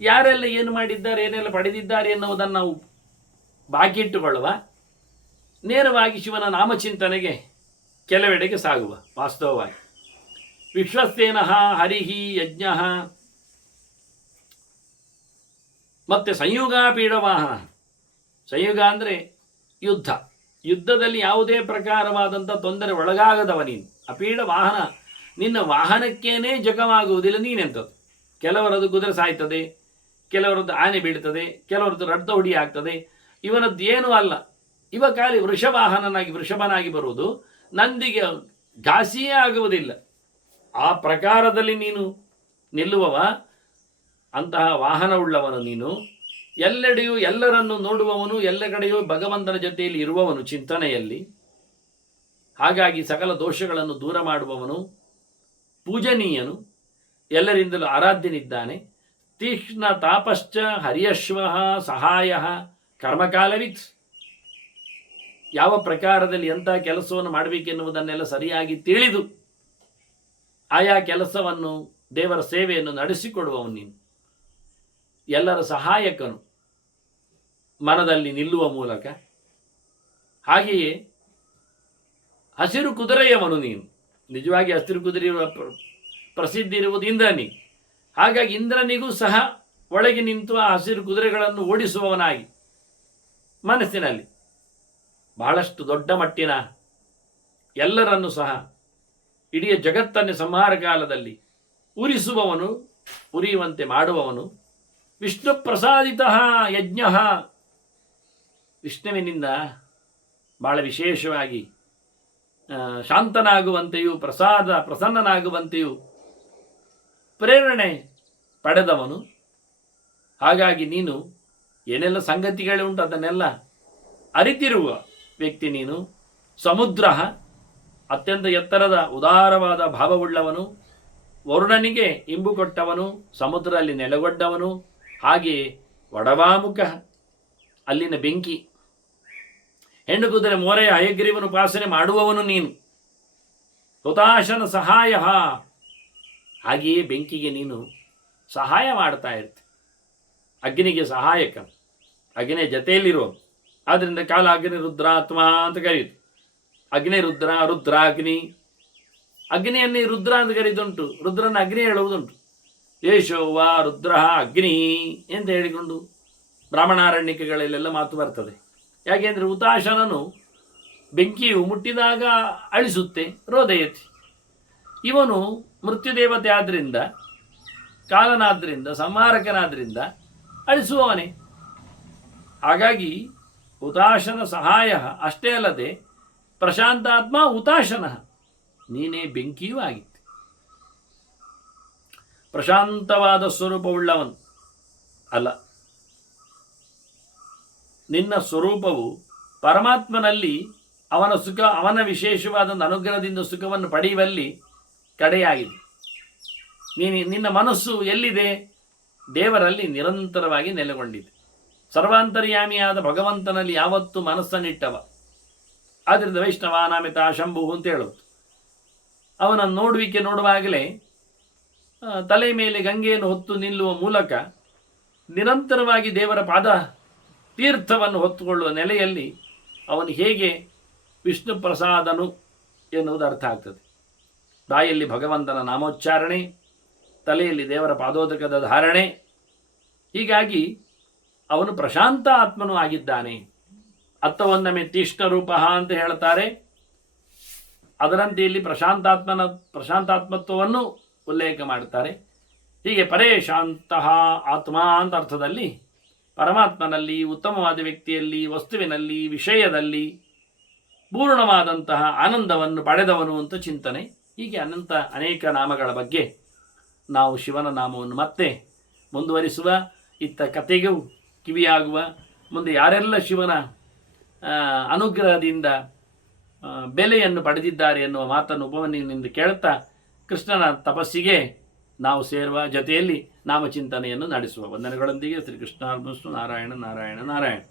ಯಾರೆಲ್ಲ ಏನು ಮಾಡಿದ್ದಾರೆ, ಏನೆಲ್ಲ ಪಡೆದಿದ್ದಾರೆ ಎನ್ನುವುದನ್ನು ನಾವು ಬಾಕಿ ಇಟ್ಟುಕೊಳ್ಳುವ. ನೇರವಾಗಿ ಶಿವನ ನಾಮಚಿಂತನೆಗೆ ಕೆಲವೆಡೆಗೆ ಸಾಗುವ. ವಾಸ್ತವವಾಗಿ ವಿಶ್ವಸ್ತೇನ ಹರಿಹಿ ಯಜ್ಞ ಮತ್ತೆ ಸಂಯುಗ ಪೀಡವಾಹನ. ಸಂಯುಗ ಅಂದರೆ ಯುದ್ಧ. ಯುದ್ಧದಲ್ಲಿ ಯಾವುದೇ ಪ್ರಕಾರವಾದಂಥ ತೊಂದರೆ ಒಳಗಾಗದವ ನೀನು. ಅಪೀಡ ವಾಹನ, ನಿನ್ನ ವಾಹನಕ್ಕೇನೆ ಜಗವಾಗುವುದಿಲ್ಲ ನೀನೆಂಥದ್ದು. ಕೆಲವರದ್ದು ಕುದುರೆ ಸಾಯ್ತದೆ, ಕೆಲವರದ್ದು ಆನೆ ಬೀಳ್ತದೆ, ಕೆಲವರದ್ದು ರಡ್ಡ ಹುಡಿ ಆಗ್ತದೆ. ಇವನದ್ದು ಏನೂ ಅಲ್ಲ. ಇವ ಖಾಲಿ ವೃಷಭನಾಗಿ ಬರುವುದು, ನಂದಿಗೆ ಘಾಸಿಯೇ ಆಗುವುದಿಲ್ಲ. ಆ ಪ್ರಕಾರದಲ್ಲಿ ನೀನು ನಿಲ್ಲುವವ. ಅಂತಹ ವಾಹನವುಳ್ಳವನು ನೀನು. ಎಲ್ಲೆಡೆಯೂ ಎಲ್ಲರನ್ನು ನೋಡುವವನು, ಎಲ್ಲ ಕಡೆಯೂ ಭಗವಂತನ ಜೊತೆಯಲ್ಲಿ ಇರುವವನು ಚಿಂತನೆಯಲ್ಲಿ. ಹಾಗಾಗಿ ಸಕಲ ದೋಷಗಳನ್ನು ದೂರ ಮಾಡುವವನು, ಪೂಜನೀಯನು, ಎಲ್ಲರಿಂದಲೂ ಆರಾಧ್ಯನಿದ್ದಾನೆ. ತೀಕ್ಷ್ಣ ತಾಪಶ್ಚ ಹರಿಯಶ್ವ ಸಹಾಯ ಕರ್ಮಕಾಲವಿತ್. ಯಾವ ಪ್ರಕಾರದಲ್ಲಿ ಎಂಥ ಕೆಲಸವನ್ನು ಮಾಡಬೇಕೆನ್ನುವುದನ್ನೆಲ್ಲ ಸರಿಯಾಗಿ ತಿಳಿದು ಆಯಾ ಕೆಲಸವನ್ನು, ದೇವರ ಸೇವೆಯನ್ನು ನಡೆಸಿಕೊಡುವವನು ನೀನು. ಎಲ್ಲರ ಸಹಾಯಕನು ಮನದಲ್ಲಿ ನಿಲ್ಲುವ ಮೂಲಕ. ಹಾಗೆಯೇ ಹಸಿರು ಕುದುರೆಯವನು ನೀನು. ನಿಜವಾಗಿ ಹಸಿರು ಕುದುರೆ ಪ್ರಸಿದ್ಧಿ ಇರುವುದು ಇಂದ್ರನಿಗೆ. ಹಾಗಾಗಿ ಇಂದ್ರನಿಗೂ ಸಹ ಒಳಗೆ ನಿಂತು ಆ ಹಸಿರು ಕುದುರೆಗಳನ್ನು ಓಡಿಸುವವನಾಗಿ ಮನಸ್ಸಿನಲ್ಲಿ ಬಹಳಷ್ಟು ದೊಡ್ಡ ಮಟ್ಟಿನ ಎಲ್ಲರನ್ನು ಸಹ ಇಡೀ ಜಗತ್ತನ್ನೇ ಸಂಹಾರ ಕಾಲದಲ್ಲಿ ಉರಿಸುವವನು, ಉರಿಯುವಂತೆ ಮಾಡುವವನು. ವಿಷ್ಣು ಪ್ರಸಾದಿತ ಯಜ್ಞ. ವಿಷ್ಣುವಿನಿಂದ ಬಹಳ ವಿಶೇಷವಾಗಿ ಶಾಂತನಾಗುವಂತೆಯೂ ಪ್ರಸನ್ನನಾಗುವಂತೆಯೂ ಪ್ರೇರಣೆ ಪಡೆದವನು. ಹಾಗಾಗಿ ನೀನು ಏನೆಲ್ಲ ಸಂಗತಿಗಳುಂಟು ಅದನ್ನೆಲ್ಲ ಅರಿತಿರುವ ವ್ಯಕ್ತಿ ನೀನು. ಸಮುದ್ರ, ಅತ್ಯಂತ ಎತ್ತರದ ಉದಾರವಾದ ಭಾವವುಳ್ಳವನು, ವರುಣನಿಗೆ ಇಂಬು ಕೊಟ್ಟವನು, ಸಮುದ್ರದಲ್ಲಿ ನೆಲೆಗೊಡ್ಡವನು. ಹಾಗೆಯೇ ವಡವಾಮುಖ, ಅಲ್ಲಿನ ಬೆಂಕಿ. ಹೆಣ್ಣು ಕುದುರೆ ಮೋರೆಯ ಹಯಗ್ರೀವನು ಉಪಾಸನೆ ಮಾಡುವವನು ನೀನು. ಹುತಾಶನ ಸಹಾಯ, ಹಾಗೆಯೇ ಬೆಂಕಿಗೆ ನೀನು ಸಹಾಯ ಮಾಡ್ತಾ ಇರ್ತಿ. ಅಗ್ನಿಗೆ ಸಹಾಯಕ, ಅಗ್ನಿ ಜೊತೆಯಲ್ಲಿರುವ, ಆದ್ದರಿಂದ ಕಾಲ ಅಗ್ನಿ ರುದ್ರಾತ್ಮ ಅಂತ ಕರೆಯುತ್ತೆ. ಅಗ್ನಿ ರುದ್ರ, ರುದ್ರಾಗ್ನಿ. ಅಗ್ನಿಯನ್ನೇ ರುದ್ರ ಅಂತ ಕರೆಯುವುದುಂಟು, ರುದ್ರನ ಅಗ್ನಿ ಹೇಳುವುದುಂಟು. ಯೇಶೋವ ರುದ್ರ ಅಗ್ನಿ ಅಂತ ಹೇಳಿಕೊಂಡು ಬ್ರಾಹ್ಮಣಾರಣ್ಯಕಗಳಲ್ಲೆಲ್ಲ ಮಾತು ಬರ್ತದೆ. ಯಾಕೆಂದರೆ ಹುತಾಶನನು ಬೆಂಕಿಯು ಮುಟ್ಟಿದಾಗ ಅಳಿಸುತ್ತೆ, ರೋದಯತಿ. ಇವನು ಮೃತ್ಯುದೇವತೆ ಆದ್ದರಿಂದ, ಕಾಲನಾದ್ದರಿಂದ, ಸಂಹಾರಕನಾದ್ದರಿಂದ ಅಳಿಸುವವನೇ. ಹಾಗಾಗಿ ಹುತಾಶನ ಸಹಾಯ ಅಷ್ಟೇ ಅಲ್ಲದೆ ಪ್ರಶಾಂತಾತ್ಮ ಹುತಾಶನ, ನೀನೇ ಬೆಂಕಿಯೂ ಆಗಿತ್ತು. ಪ್ರಶಾಂತವಾದ ಸ್ವರೂಪವುಳ್ಳವನು ಅಲ್ಲ, ನಿನ್ನ ಸ್ವರೂಪವು ಪರಮಾತ್ಮನಲ್ಲಿ ಅವನ ಸುಖ, ಅವನ ವಿಶೇಷವಾದ ಅನುಗ್ರಹದಿಂದ ಸುಖವನ್ನು ಪಡೆಯುವಲ್ಲಿ ಕಡೆಯಾಗಿದೆ. ನಿನ್ನ ಮನಸ್ಸು ಎಲ್ಲಿದೆ? ದೇವರಲ್ಲಿ ನಿರಂತರವಾಗಿ ನೆಲೆಗೊಂಡಿದೆ. ಸರ್ವಾಂತರ್ಯಾಮಿಯಾದ ಭಗವಂತನಲ್ಲಿ ಯಾವತ್ತೂ ಮನಸ್ಸನ್ನಿಟ್ಟವ. ಆದ್ದರಿಂದ ವೈಷ್ಣವಾನಾಮಿತ ಶಂಭು ಅಂತ ಹೇಳೋದು. ಅವನ ನೋಡುವಾಗಲೇ ತಲೆ ಮೇಲೆ ಗಂಗೆಯನ್ನು ಹೊತ್ತು ನಿಲ್ಲುವ ಮೂಲಕ ನಿರಂತರವಾಗಿ ದೇವರ ಪಾದ ತೀರ್ಥವನ್ನು ಹೊತ್ತುಕೊಳ್ಳುವ ನೆಲೆಯಲ್ಲಿ ಅವನು ಹೇಗೆ ವಿಷ್ಣು ಪ್ರಸಾದನು ಎನ್ನುವುದು ಅರ್ಥ ಆಗ್ತದೆ. ಬಾಯಲ್ಲಿ ಭಗವಂತನ ನಾಮೋಚ್ಚಾರಣೆ, ತಲೆಯಲ್ಲಿ ದೇವರ ಪಾದೋದಕದ ಧಾರಣೆ. ಹೀಗಾಗಿ ಅವನು ಪ್ರಶಾಂತ ಆತ್ಮನೂ ಆಗಿದ್ದಾನೆ. ಅರ್ಥವೊಂದೊಮ್ಮೆ ತೀಕ್ಷ್ಣ ರೂಪ ಅಂತ ಹೇಳ್ತಾರೆ. ಅದರಂತೆ ಇಲ್ಲಿ ಪ್ರಶಾಂತಾತ್ಮತ್ವವನ್ನು ಉಲ್ಲೇಖ ಮಾಡ್ತಾರೆ. ಹೀಗೆ ಪರೇಶಾಂತ ಆತ್ಮ ಅಂತ ಅರ್ಥದಲ್ಲಿ ಪರಮಾತ್ಮನಲ್ಲಿ, ಉತ್ತಮವಾದ ವ್ಯಕ್ತಿಯಲ್ಲಿ, ವಸ್ತುವಿನಲ್ಲಿ, ವಿಷಯದಲ್ಲಿ ಪೂರ್ಣವಾದಂತಹ ಆನಂದವನ್ನು ಪಡೆದವನು ಅಂತ ಚಿಂತನೆ. ಹೀಗೆ ಅನೇಕ ನಾಮಗಳ ಬಗ್ಗೆ ನಾವು ಶಿವನ ನಾಮವನ್ನು ಮತ್ತೆ ಮುಂದುವರಿಸುವ, ಇತ್ತ ಕಥೆಗೂ ಕಿವಿಯಾಗುವ. ಮುಂದೆ ಯಾರೆಲ್ಲ ಶಿವನ ಅನುಗ್ರಹದಿಂದ ಬೆಲೆಯನ್ನು ಪಡೆದಿದ್ದಾರೆ ಎನ್ನುವ ಮಾತನ್ನು ಉಪಮನ್ಯುವಿನಿಂದ ಕೇಳುತ್ತಾ ಕೃಷ್ಣನ ತಪಸ್ಸಿಗೆ ನಾವು ಸೇರುವ, ಜೊತೆಯಲ್ಲಿ ನಾಮಚಿಂತನೆಯನ್ನು ನಡೆಸುವ. ವಂದನೆಗಳೊಂದಿಗೆ ಶ್ರೀಕೃಷ್ಣಾರ್ಪಣಮಸ್ತು. ನಾರಾಯಣ ನಾರಾಯಣ ನಾರಾಯಣ.